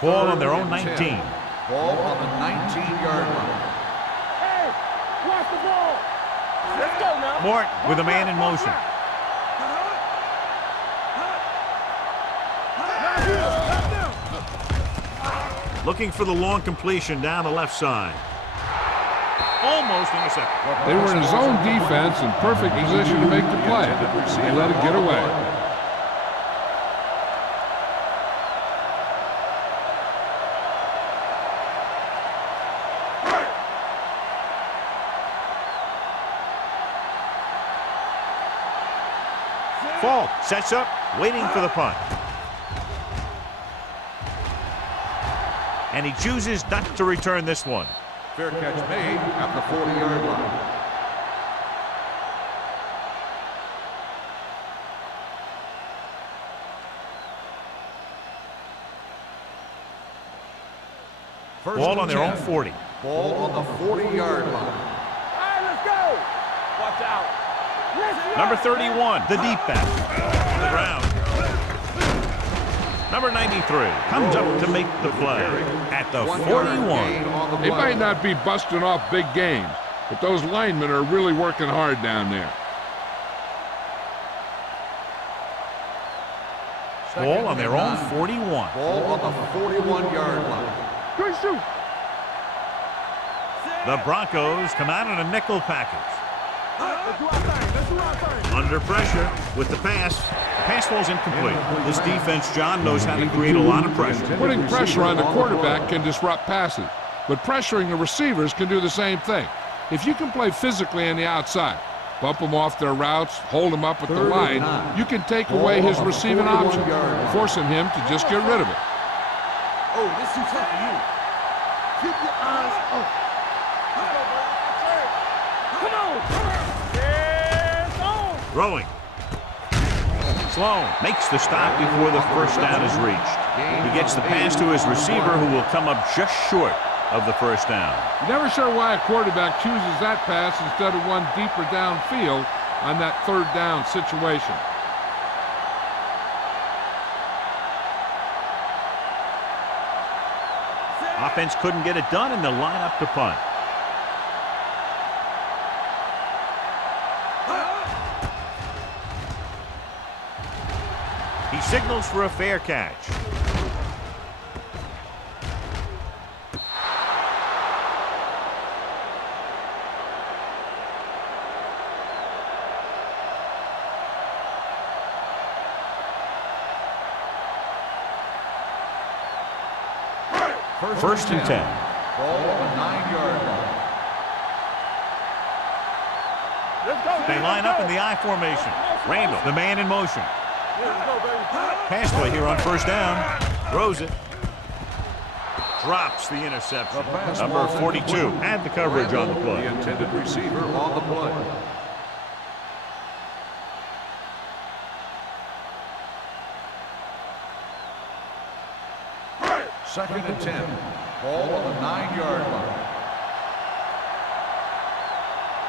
Ball on their own 19. Ball on the 19-yard line. Hey, watch the ball. Let's go now. Morton with a man in motion. Looking for the long completion down the left side. Almost intercepted. They were in zone defense in perfect position to make the play. They let it get away. Falk sets up, waiting for the punt. And he chooses not to return this one. Fair catch made at the 40-yard line. First Ball and on their 10. own 40. Ball on the 40-yard line. All right, let's go. Watch out. Number 31, the deep back. The ground. Number 93 comes up to make the play at the 41. They might not be busting off big games, but those linemen are really working hard down there. Ball on their own 41. Ball on the 41-yard line. Good shoot. The Broncos come out in a nickel package. Let's do our thing. Let's do our thing. Under pressure with the pass. The pass falls incomplete. This defense, John, knows how to create a lot of pressure. Putting pressure on the quarterback can disrupt passes, but pressuring the receivers can do the same thing. If you can play physically on the outside, bump them off their routes, hold them up at the line, you can take away his receiving option, forcing him to just get rid of it. Oh, this too tough for you. Keep your eyes up. Throwing. Sloan makes the stop before the first down is reached. He gets the pass to his receiver, who will come up just short of the first down. You're never sure why a quarterback chooses that pass instead of one deeper downfield on that third down situation. Offense couldn't get it done, and they'll line up to punt. He signals for a fair catch. First and 10. Ball on the 9-yard line. They line up in the I formation. Randall, the man in motion. Pass play here on first down. Throws it. Drops the interception. Number 42 had the coverage on the play. The intended receiver on the play. Second and 10. Ball on the 9-yard line.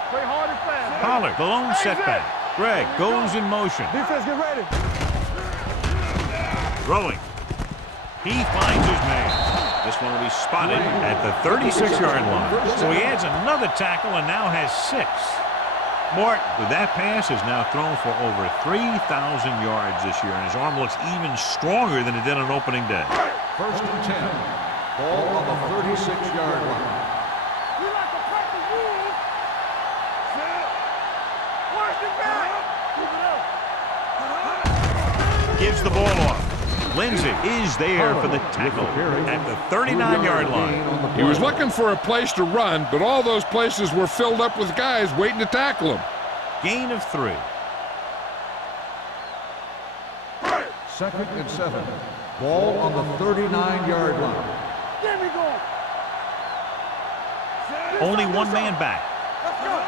Play hard and fast. Pollard, the lone setback. Greg goes in motion. Defense, get ready. Throwing. He finds his man. This one will be spotted at the 36-yard line. So he adds another tackle and now has 6. Mort, with that pass, has now thrown for over 3,000 yards this year, and his arm looks even stronger than it did on opening day. First and 10. Ball on the 36-yard line. We like to break the rules. Watch it back. Keep it up. Gives the ball off. Lindsey is there for the tackle at the 39-yard line. He was looking for a place to run, but all those places were filled up with guys waiting to tackle him. Gain of 3. Second and 7. Ball on the 39-yard line. There we go. Only one man back. Let's go.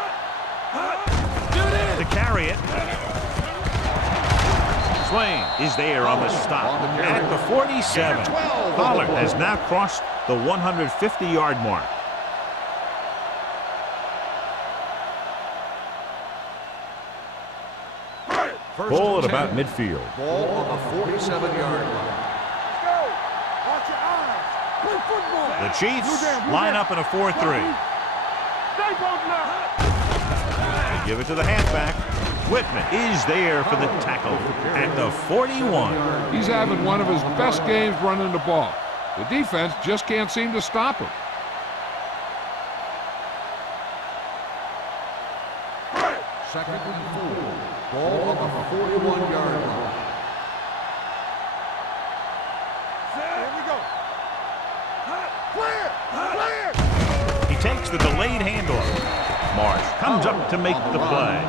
To carry it. Swain is there on the stop at the 47. Pollard has now crossed the 150-yard mark. Ball at about midfield. Ball on the 47-yard line. Let's go. Watch your eyes. Play football. The Chiefs line up in a 4-3. Stay broken up. They give it to the halfback. Whitman is there for the tackle at the 41. He's having one of his best games running the ball. The defense just can't seem to stop him. Second and 4. Ball on the 41-yard line. Here we go. Clear. Clear. He takes the delayed handoff. Marsh comes up to make the play.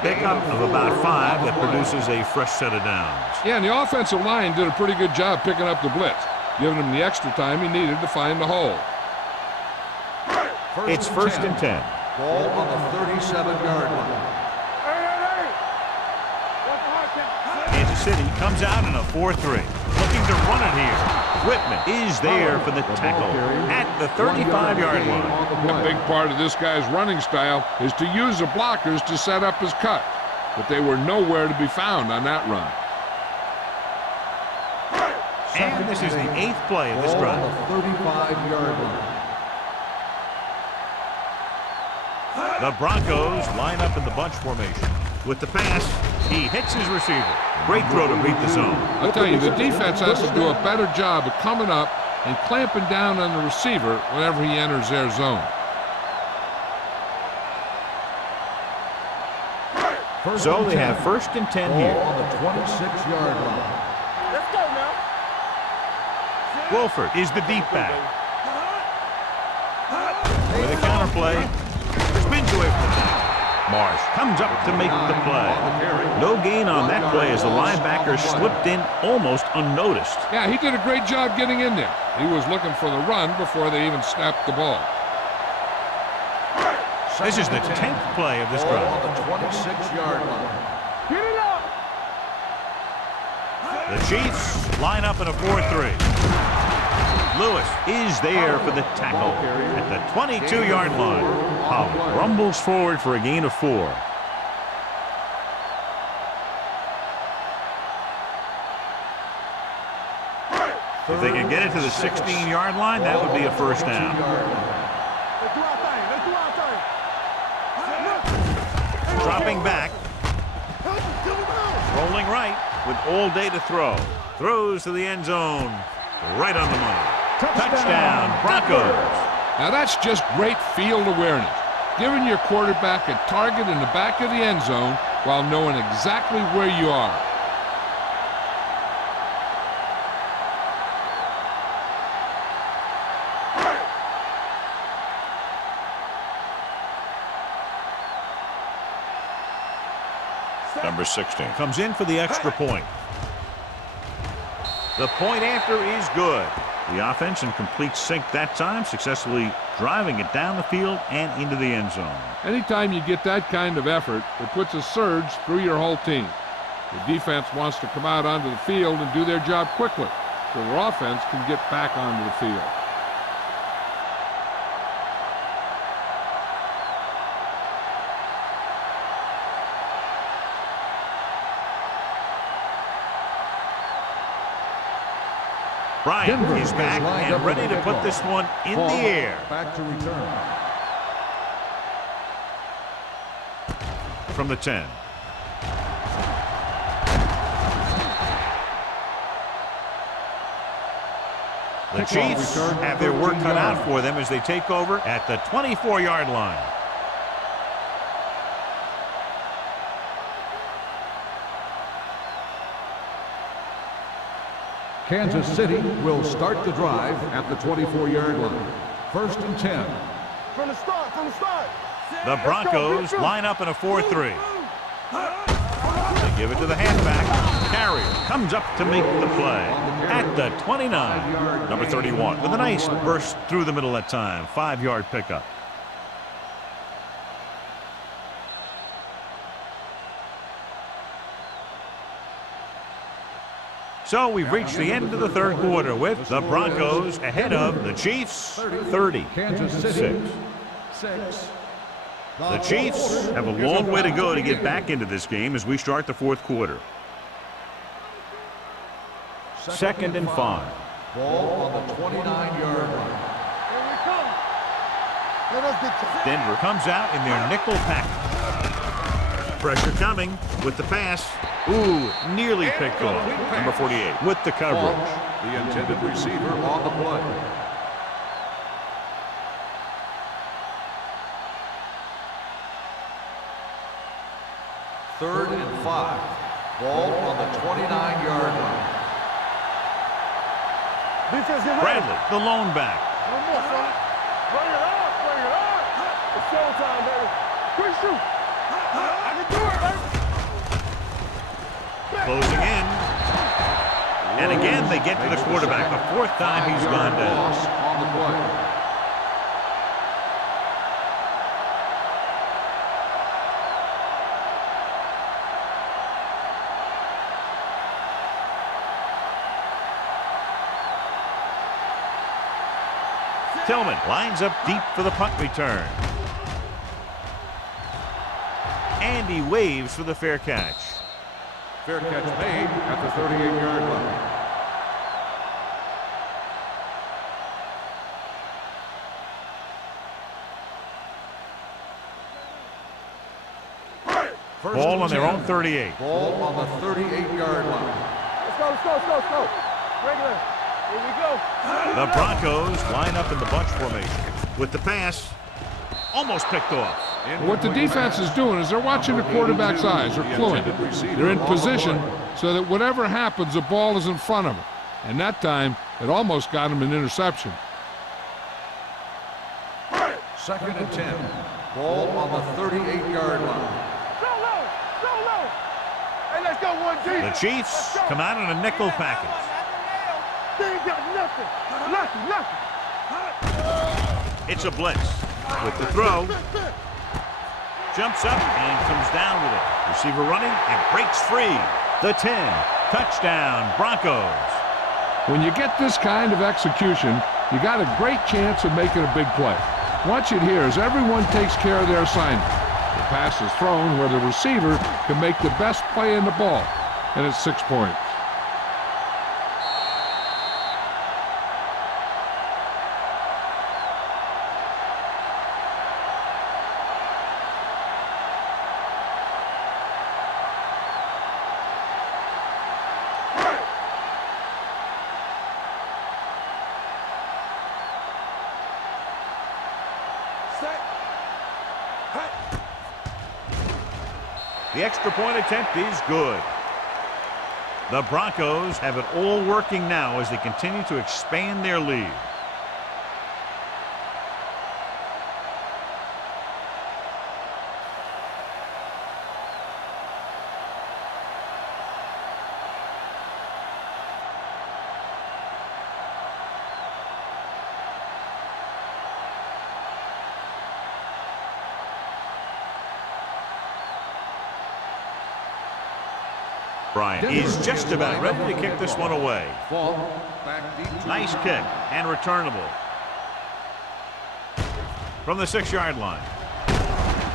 Pickup of about 5 that produces a fresh set of downs. Yeah, and the offensive line did a pretty good job picking up the blitz, giving him the extra time he needed to find the hole. It's first and 10. Ball on the 37-yard line. Hey. Watch the hard count. Kansas City comes out in a 4-3. Looking to run it here. Whitman is there for the tackle at the 35-yard line. A big part of this guy's running style is to use the blockers to set up his cut, but they were nowhere to be found on that run. And this is the 8th play of this Ball drive. on the 35-yard line. The Broncos line up in the bunch formation. With the pass, he hits his receiver. Great throw to beat the zone. I'll tell you, the defense has to do a better job of coming up and clamping down on the receiver whenever he enters their zone. So they have first and 10 Ball here. on the 26-yard line. Let's go now. Wolford is the deep back. With a counter play, spins away from the back. Marsh comes up to make the play. No gain on that play as the linebacker slipped in almost unnoticed. Yeah, he did a great job getting in there. He was looking for the run before they even snapped the ball. This is the 10th play of this Ball drive. on the 26-yard line. Get it up. The Chiefs line up in a 4-3. Lewis is there for the tackle at the 22-yard line. Pollard rumbles forward for a gain of 4. If they can get it to the 16-yard line, that would be a first down. Let's do our thing. Let's do our thing. Dropping back, rolling right with all day to throw. Throws to the end zone, right on the money. Touchdown, Broncos. Now that's just great field awareness, giving your quarterback a target in the back of the end zone while knowing exactly where you are. Number 16 comes in for the extra point. The point after is good. The offense in complete sync that time, successfully driving it down the field and into the end zone. Anytime you get that kind of effort, it puts a surge through your whole team. The defense wants to come out onto the field and do their job quickly, so their offense can get back onto the field. Bryant is back and ready to put this one in the air. Back to return. From the 10. The Chiefs have their work cut out for them as they take over at the 24-yard line. Kansas City will start the drive at the 24-yard line. 1st and 10. From the start. From the start. The Broncos line up in a 4-3. They give it to the halfback. Carrier comes up to make the play at the 29. Number 31 with a nice burst through the middle that time. 5-yard pickup. So we've reached the end of the third quarter with the Broncos ahead of the Chiefs 30. Kansas City 6. The Chiefs have a long way to go to get back into this game as we start the fourth quarter. 2nd and 5. Ball on the 29-yard line. Here we come. Let us get to Denver comes out in their nickel package. Pressure coming with the pass. Ooh, nearly picked off. Number 48 with the coverage. The intended receiver on the play. Third and 5. Ball on the 29-yard line. defense. Get ready. Bradley, the lone back. One more, son. Bring it up. Bring it up. It's showtime, baby. Quick shoot. I can do it, baby. Closing in. And again, they get to the quarterback. The 4th time he's gone down. Loss on the play. Tillman lines up deep for the punt return. And he waves for the fair catch. Fair catch made at the 38-yard line. Ball on their own 38. Ball on the 38-yard line. Let's go, let's go, let's go, let's go. Regular. Here we go. The Broncos line up in the bunch formation. With the pass, almost picked off. What the defense is doing is they're watching the quarterback's eyes. They're cluing. They're in position so that whatever happens, the ball is in front of them. And that time, it almost got him an interception. 2nd and 10. Ball on the 38-yard line. Go low. Go low. Hey, let's go, 1G. The Chiefs come out in a nickel package. They ain't got nothing. Nothing, nothing. It's a blitz. With the throw, jumps up and comes down with it. Receiver running and breaks free. The 10. Touchdown, Broncos. When you get this kind of execution, you got a great chance of making a big play. Watch it here as everyone takes care of their assignment. The pass is thrown where the receiver can make the best play in the ball, and it's 6 points. The extra point attempt is good. The Broncos have it all working now as they continue to expand their lead. Bryant is just about ready to kick this one away. Nice kick and returnable. From the 6-yard line.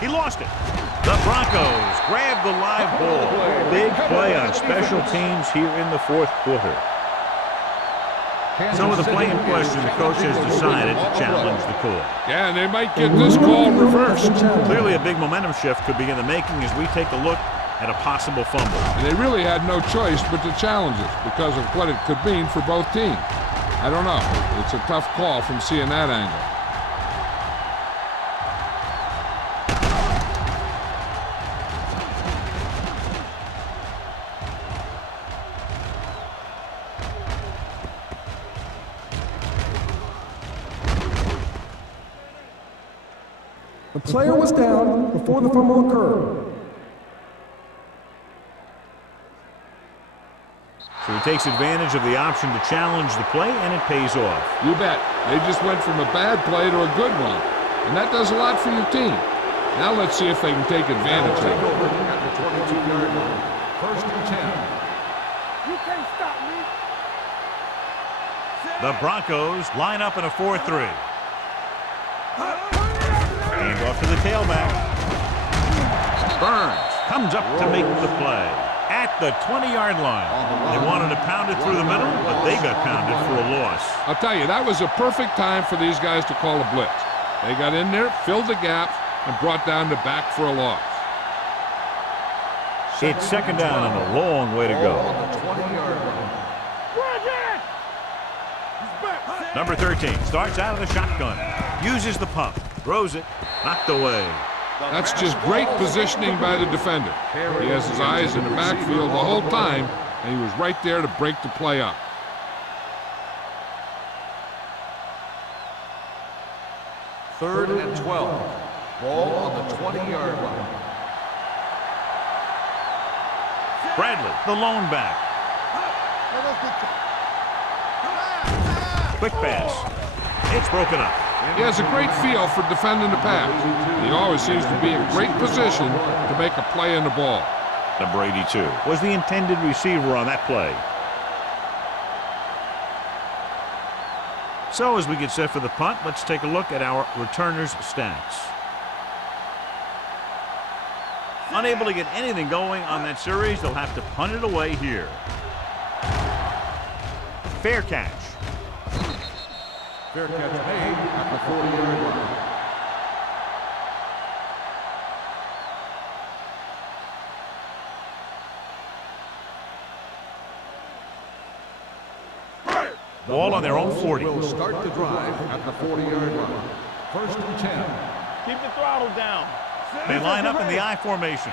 He lost it. The Broncos grab the live ball. Big play on special teams here in the 4th quarter. So with the play in question, the coach has decided to challenge the call. Yeah, and they might get this call reversed. Clearly a big momentum shift could be in the making as we take a look at a possible fumble. And they really had no choice but to challenge it because of what it could mean for both teams. I don't know. It's a tough call from seeing that angle. The player was down before the fumble occurred. So he takes advantage of the option to challenge the play, and it pays off. You bet. They just went from a bad play to a good one. And that does a lot for your team. Now let's see if they can take advantage of it. At the 22-yard line. 1st and 10. You can't stop me. The Broncos line up in a 4-3. Hand off to the tailback. Burns comes up to make the play. At the 20-yard line. They wanted to pound it through the middle, but they got pounded for a loss. I'll tell you, that was a perfect time for these guys to call a blitz. They got in there, filled the gaps, and brought down the back for a loss. It's 2nd down and a long way to go. On the 20-yard line. Number 13 starts out of the shotgun. Uses the pump. Throws it. Knocked away. That's just great positioning by the defender. He has his eyes in the backfield the whole time, and he was right there to break the play up. Third and 12. Ball on the 20-yard line. Bradley, the lone back. Quick pass. It's broken up. He has a great feel for defending the pass. He always seems to be in great position to make a play in the ball. Number 82 was the intended receiver on that play. So as we get set for the punt, let's take a look at our returners' stats. Unable to get anything going on that series, they'll have to punt it away here. Fair catch. Fair catch made at the 40-yard line. Ball on their own 40. Will start the drive at the 40-yard line. 1st and 10. Keep the throttle down. They line up in the I formation.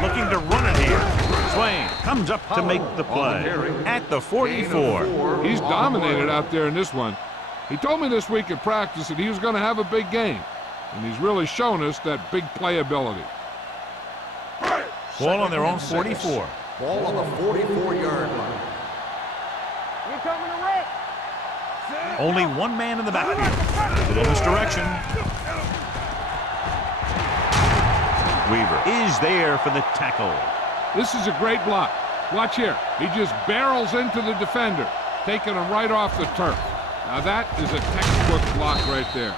Looking to run it here. Swain comes up to make the play at the 44. He's dominated out there in this one. He told me this week at practice that he was going to have a big game, and he's really shown us that big play ability. Ball on their own 44. Ball on the 44-yard line. You're coming to wreck. Only one man in the backfield. It in this direction. Weaver is there for the tackle. This is a great block. Watch here. He just barrels into the defender, taking him right off the turf. Now that is a textbook block right there.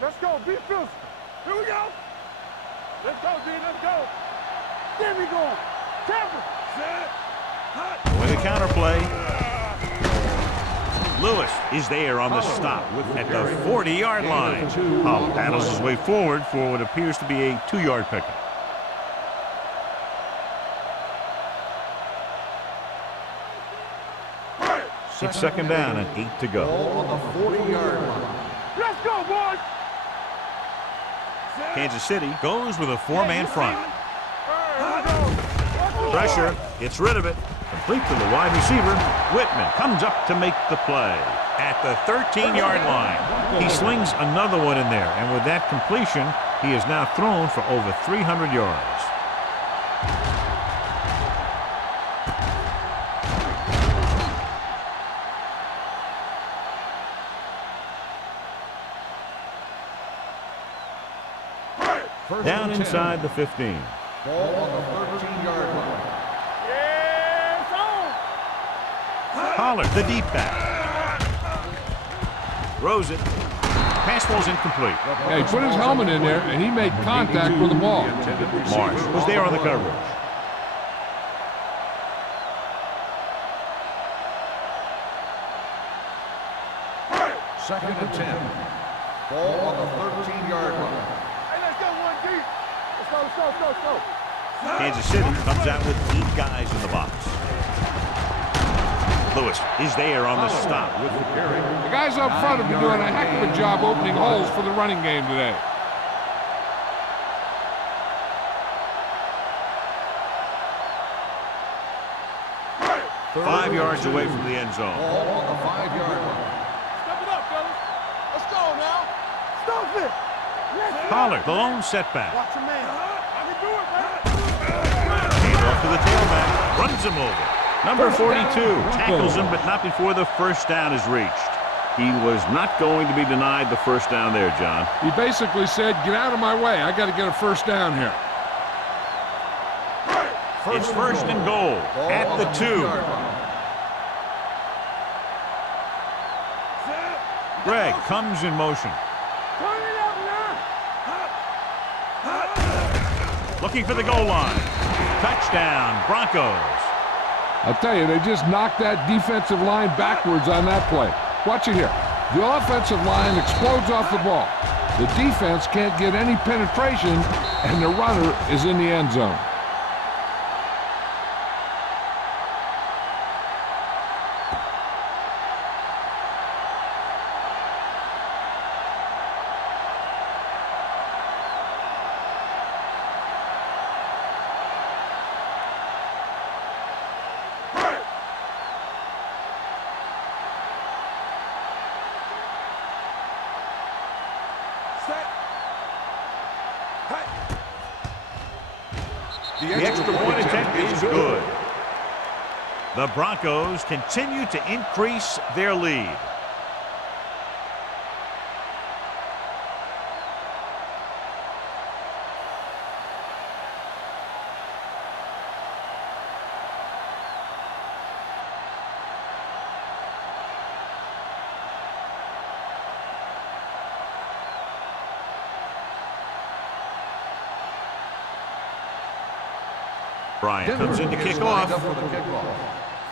Let's go. Be physical. Here we go. Let's go, D. Let's go. There we go. Temper. With a counter play. Lewis is there on the stop at the 40-yard line. Hull battles his way forward for what appears to be a 2-yard pickup. It's second down and 8 to go. Ball on the 40-yard line. Let's go, boys. Kansas City goes with a 4-man front. Here we go. Pressure, gets rid of it. Complete to the wide receiver. Whitman comes up to make the play at the 13-yard line. He slings another one in there, and with that completion, he is now thrown for over 300 yards. Down inside the 15. Ball on the 13-yard line. Yes, on. Pollard, the deep back. Throws it. Pass ball's incomplete. Yeah, he put his helmet in there, and he made contact with the ball. Marsh was there on the coverage. Second and 10. Ball on the 13-yard line. Hey, let's go, 1 deep. Let's go, let's go, let's go, let's go. Kansas City comes out with 8 guys in the box. Lewis is there on the stop. With the carry. The guys up front have been doing a heck of a job opening holes for the running game today. Five yards away from the end zone. Ball on the 5-yard line. Step it up, fellas. Let's go now. Stop it. Yes. Pollard, the lone setback. Watch your man. I can do it, man. Came off to the tailback. Runs him over. Number 42 tackles him, but not before the first down is reached. He was not going to be denied the first down there, John. He basically said, get out of my way. I got to get a first down here. It's first and goal at the 2. Greg comes in motion. Turn it up now. Looking for the goal line. Touchdown, Broncos. I'll tell you, they just knocked that defensive line backwards on that play. Watch it here. The offensive line explodes off the ball. The defense can't get any penetration, and the runner is in the end zone. The extra point attempt is good. The Broncos continue to increase their lead. Bryant comes in to kick off. For the kickoff.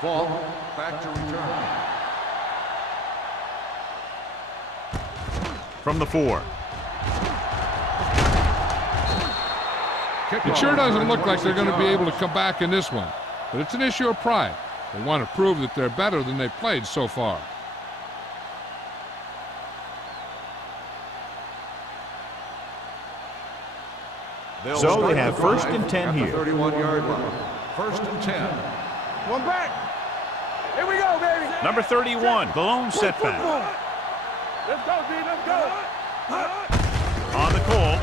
Fall back to return. From the 4. It sure doesn't look like they're going to be able to come back in this one, but it's an issue of pride. They want to prove that they're better than they've played so far. So they have first and 10 here. 31-yard line. First and 10. One back. Here we go, baby. Number 31, the lone setback. Let's go, D. Let's go. On the call.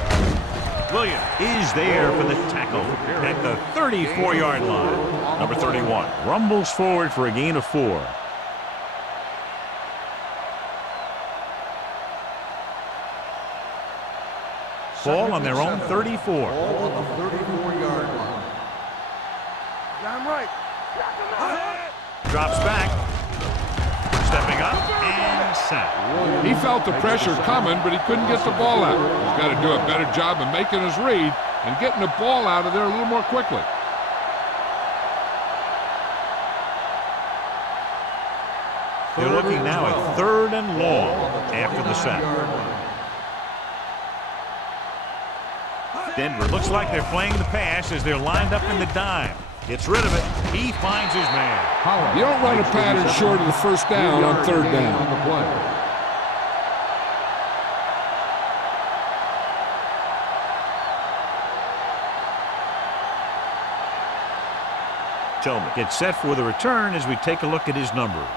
Williams is there for the tackle at the 34-yard line. Number 31 rumbles forward for a gain of 4. Ball on their own 34. Ball on the 34-yard line. I'm right. Drops back. Stepping up and sacked. He felt the pressure coming, but he couldn't get the ball out. He's got to do a better job of making his read and getting the ball out of there a little more quickly. They're looking now at 3rd and long after the sack. Denver looks like they're playing the pass as they're lined up in the dime. Gets rid of it. He finds his man. You don't run a pattern short of the first down on 3rd down. Tillman gets set for the return as we take a look at his numbers.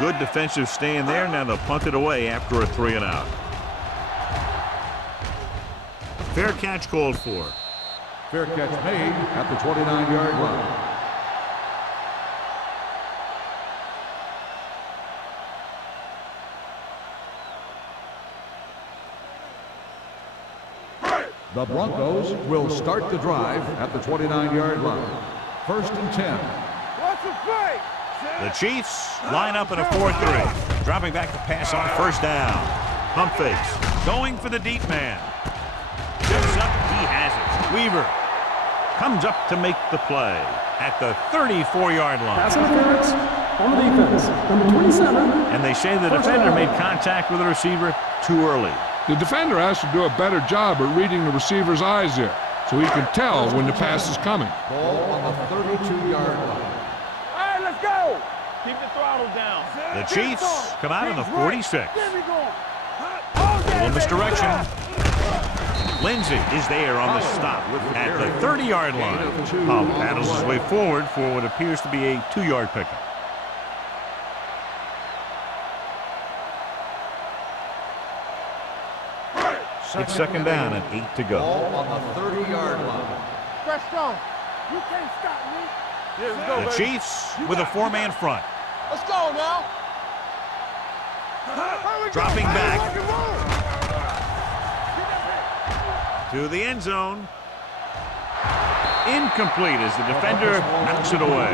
Good defensive stand there. Now they'll punt it away after a 3 and out. Fair catch called for. Fair catch made at the 29-yard line. The Broncos will start the drive at the 29-yard line. 1st and 10. What's the play? The Chiefs line up in a 4-3. Dropping back to pass on 1st down. Pump fakes. Going for the deep man. Gets up. He has it. Weaver comes up to make the play at the 34-yard line. Pass interference on the defense. Number 27. And they say the defender made contact with the receiver too early. The defender has to do a better job at reading the receiver's eyes there, so he can tell when the pass is coming. Ball on the 32-yard line. All right, let's go. Keep the throttle down. The Chiefs come out in the 46. There we go. A little misdirection. Lindsey is there on the stop at the 30-yard line. Powell paddles his way forward for what appears to be a 2-yard pickup. It's 2nd down and 8 to go. Ball on the 30-yard line. Press strong. You can't stop me. Yeah, let's go, The baby. Chiefs with a 4-man front. Let's go now. Dropping back Rock and roll. to the end zone. Incomplete as the defender knocks it away.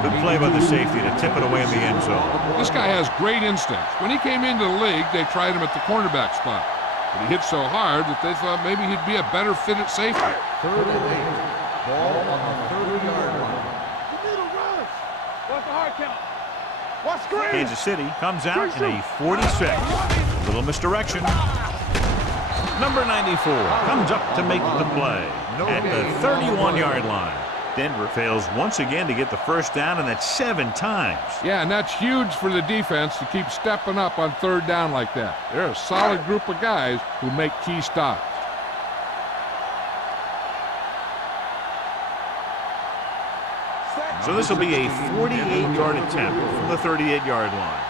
Good play by the safety to tip it away in the end zone. This guy has great instincts. When he came into the league, they tried him at the cornerback spot. But he hit so hard that they thought maybe he'd be a better fit at safety. 3rd and 8. Ball on the 30-yard line. You need a rush. What's the hard count? Watch screen. Kansas City comes out in a 46. Little misdirection. Number 94 comes up to make the play at the 31-yard line. Denver fails once again to get the 1st down, and that's 7 times. Yeah, and that's huge for the defense to keep stepping up on 3rd down like that. They're a solid group of guys who make key stops. So this will be a 48-yard attempt from the 38-yard line.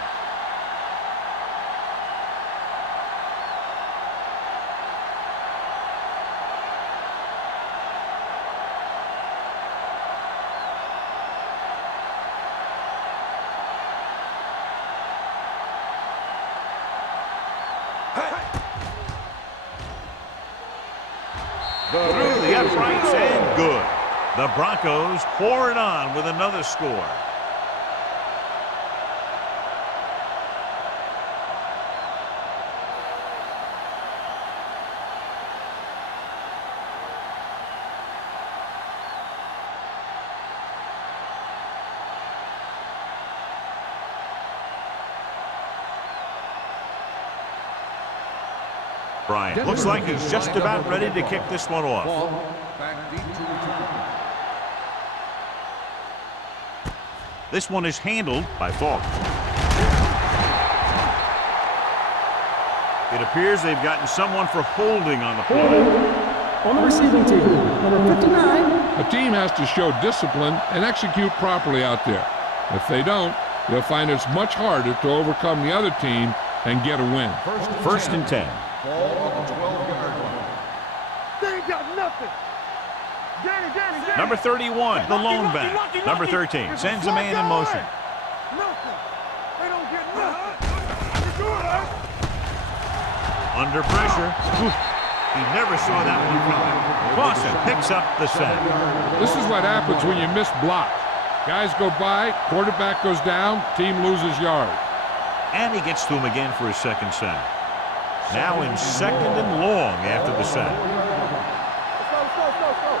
Through the uprights and good. The Broncos pour it on with another score. Bryant looks like he's just about ready to kick this one off. Ball back deep to return. This one is handled by Falk. It appears they've gotten someone for holding on the play. On the receiving team. Number 59. A team has to show discipline and execute properly out there. If they don't, they'll find it's much harder to overcome the other team and get a win. 1st and 10. Ball on the 12-yard line. They ain't got nothing. Danny. Number 31, the lone back. Number 13 sends a man in motion. Nothing. They don't get nothing. You do it, man. Under pressure. He never saw that one coming. Clausen picks up the sack. This is what happens when you miss blocks. Guys go by, quarterback goes down, team loses yards. And he gets to him again for his second sack. Now in second and long after the sack. Let's go.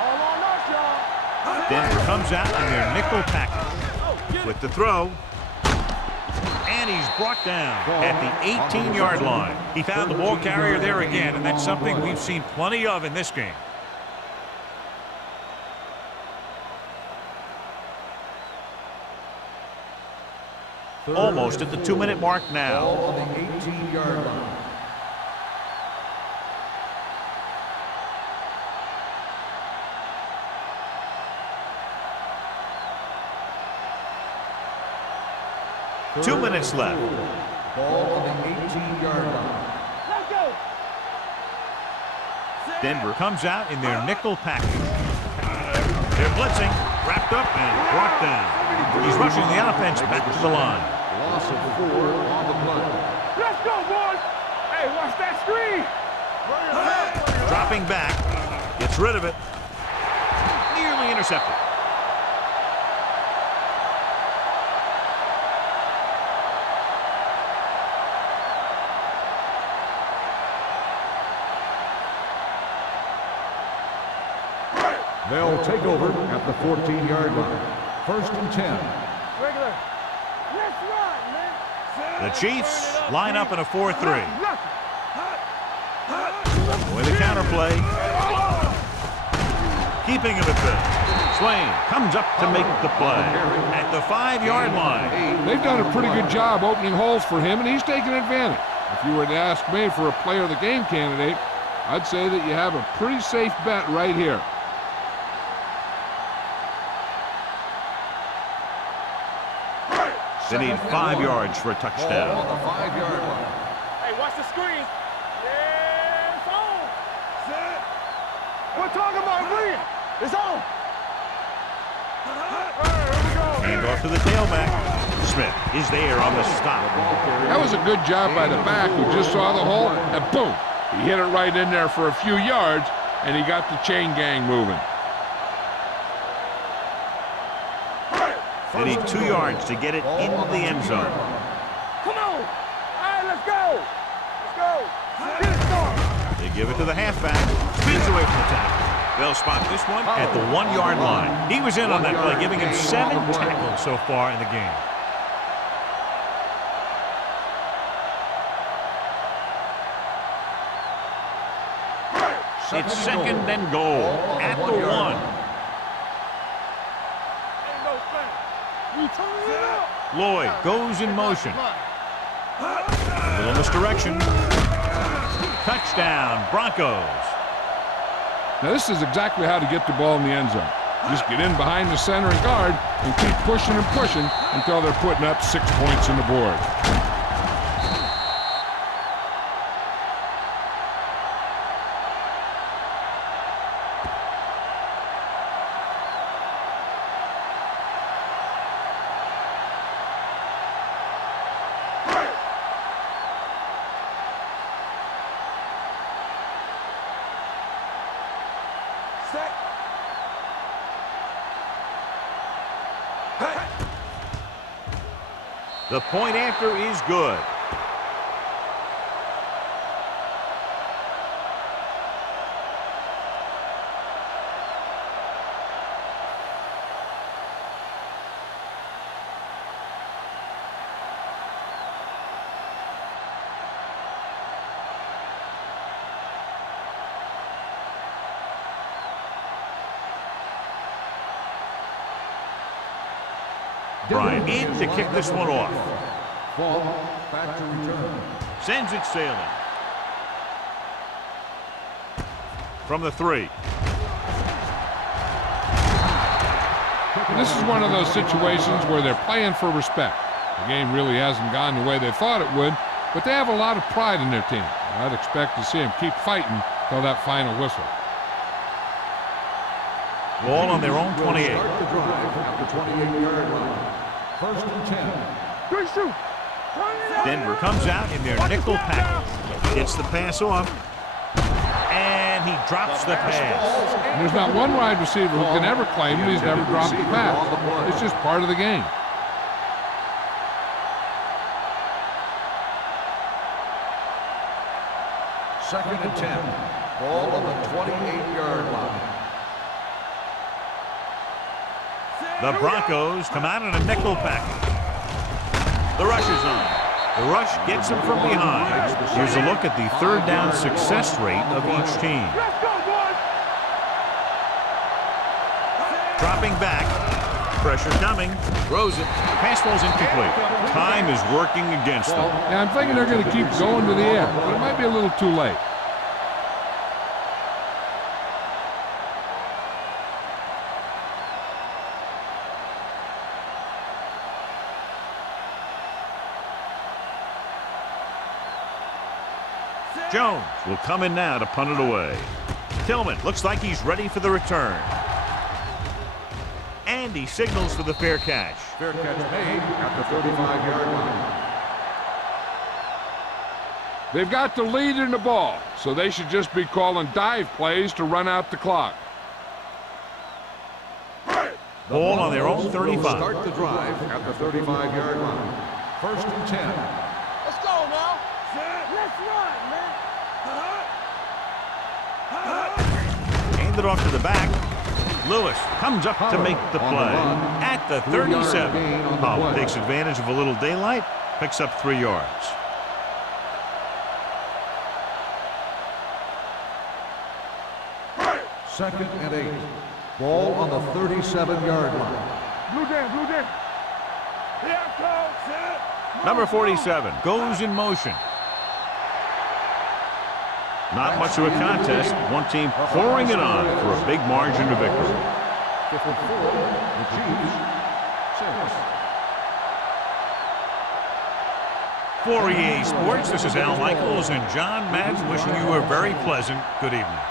All on us, y'all. Denver comes out in their nickel package with the throw. And he's brought down at the 18-yard line. He found the ball carrier there again, and that's something we've seen plenty of in this game. Almost at the 2-minute mark now. Ball on the 18-yard line. Two minutes left. Ball on the 18-yard line. Let's go. Denver comes out in their nickel package. They're blitzing, wrapped up and brought down. He's rushing the offense back to the line. Loss of 4 on the play. Let's go, boys. Hey, watch that screen. Dropping back, gets rid of it. Nearly intercepted. They'll take over at the 14-yard line. First and 10. Regular. Let's run, man. The Chiefs line up in a 4-3. Nothing. With a counterplay. Keeping him at the Swain comes up to make the play at the 5-yard line. They've done a pretty good job opening holes for him, and he's taking advantage. If you were to ask me for a player of the game candidate, I'd say that you have a pretty safe bet right here. They need 5 yards for a Ball touchdown. on the 5-yard line. Hey, watch the screen. Yeah, it's on. We're talking about reading. It's on. Hand off to the tailback. Smith is there on the stop. That was a good job by the back who just saw the hole, and boom, he hit it right in there for a few yards, and he got the chain gang moving. They need 2 yards to get it into the end zone. Come on. All right, let's go. Let's go. Get it started. They give it to the halfback. Spins away from the tackle. They'll spot this one at the 1-yard line. He was in on that play, giving him 7 tackles so far in the game. It's second and goal at the 1. Lloyd goes in motion. A little misdirection. Touchdown, Broncos. Now this is exactly how to get the ball in the end zone. Just get in behind the center and guard and keep pushing and pushing until they're putting up 6 points on the board. The point after is good. Bryant in to kick this one off. Ball back to return. Sends it sailing. From the 3. This is one of those situations where they're playing for respect. The game really hasn't gone the way they thought it would, but they have a lot of pride in their team. I'd expect to see him keep fighting till that final whistle. Ball on their own 28. Start the drive at the 28-yard line. First and 10. Good shoot. Denver comes out in their nickel package. Gets the pass off. And he drops the pass. And there's not one wide receiver who can ever claim that he's never dropped the pass. It's just part of the game. Second and 10. Ball on the 28-yard line. The Broncos come out in a nickel package. The rush is on. The rush gets him from behind. Here's a look at the third down success rate of each team. Let's go, boys. Dropping back. Pressure coming. Throws it. Pass ball's incomplete. Time is working against them. Yeah, I'm thinking they're going to keep going to the air, but it might be a little too late. Jones will come in now to punt it away. Tillman looks like he's ready for the return. And he signals for the fair catch. Fair catch made at the 35-yard line. They've got the lead in the ball, so they should just be calling dive plays to run out the clock. Ball on their own 35. Start the drive at the 35-yard line. First and 10. Let's go now. Let's run, man. Hand it off to the back. Lewis comes up to make the play at the 37. Oh, takes advantage of a little daylight, picks up 3 yards. Second and 8. Ball on the 37-yard line. Blue down, blue down. Here comes. Number 47 goes in motion. Not much of a contest. One team pouring it on for a big margin of victory. 54, the Chiefs, 6. For EA Sports, this is Al Michaels and John Madden wishing you a very pleasant good evening.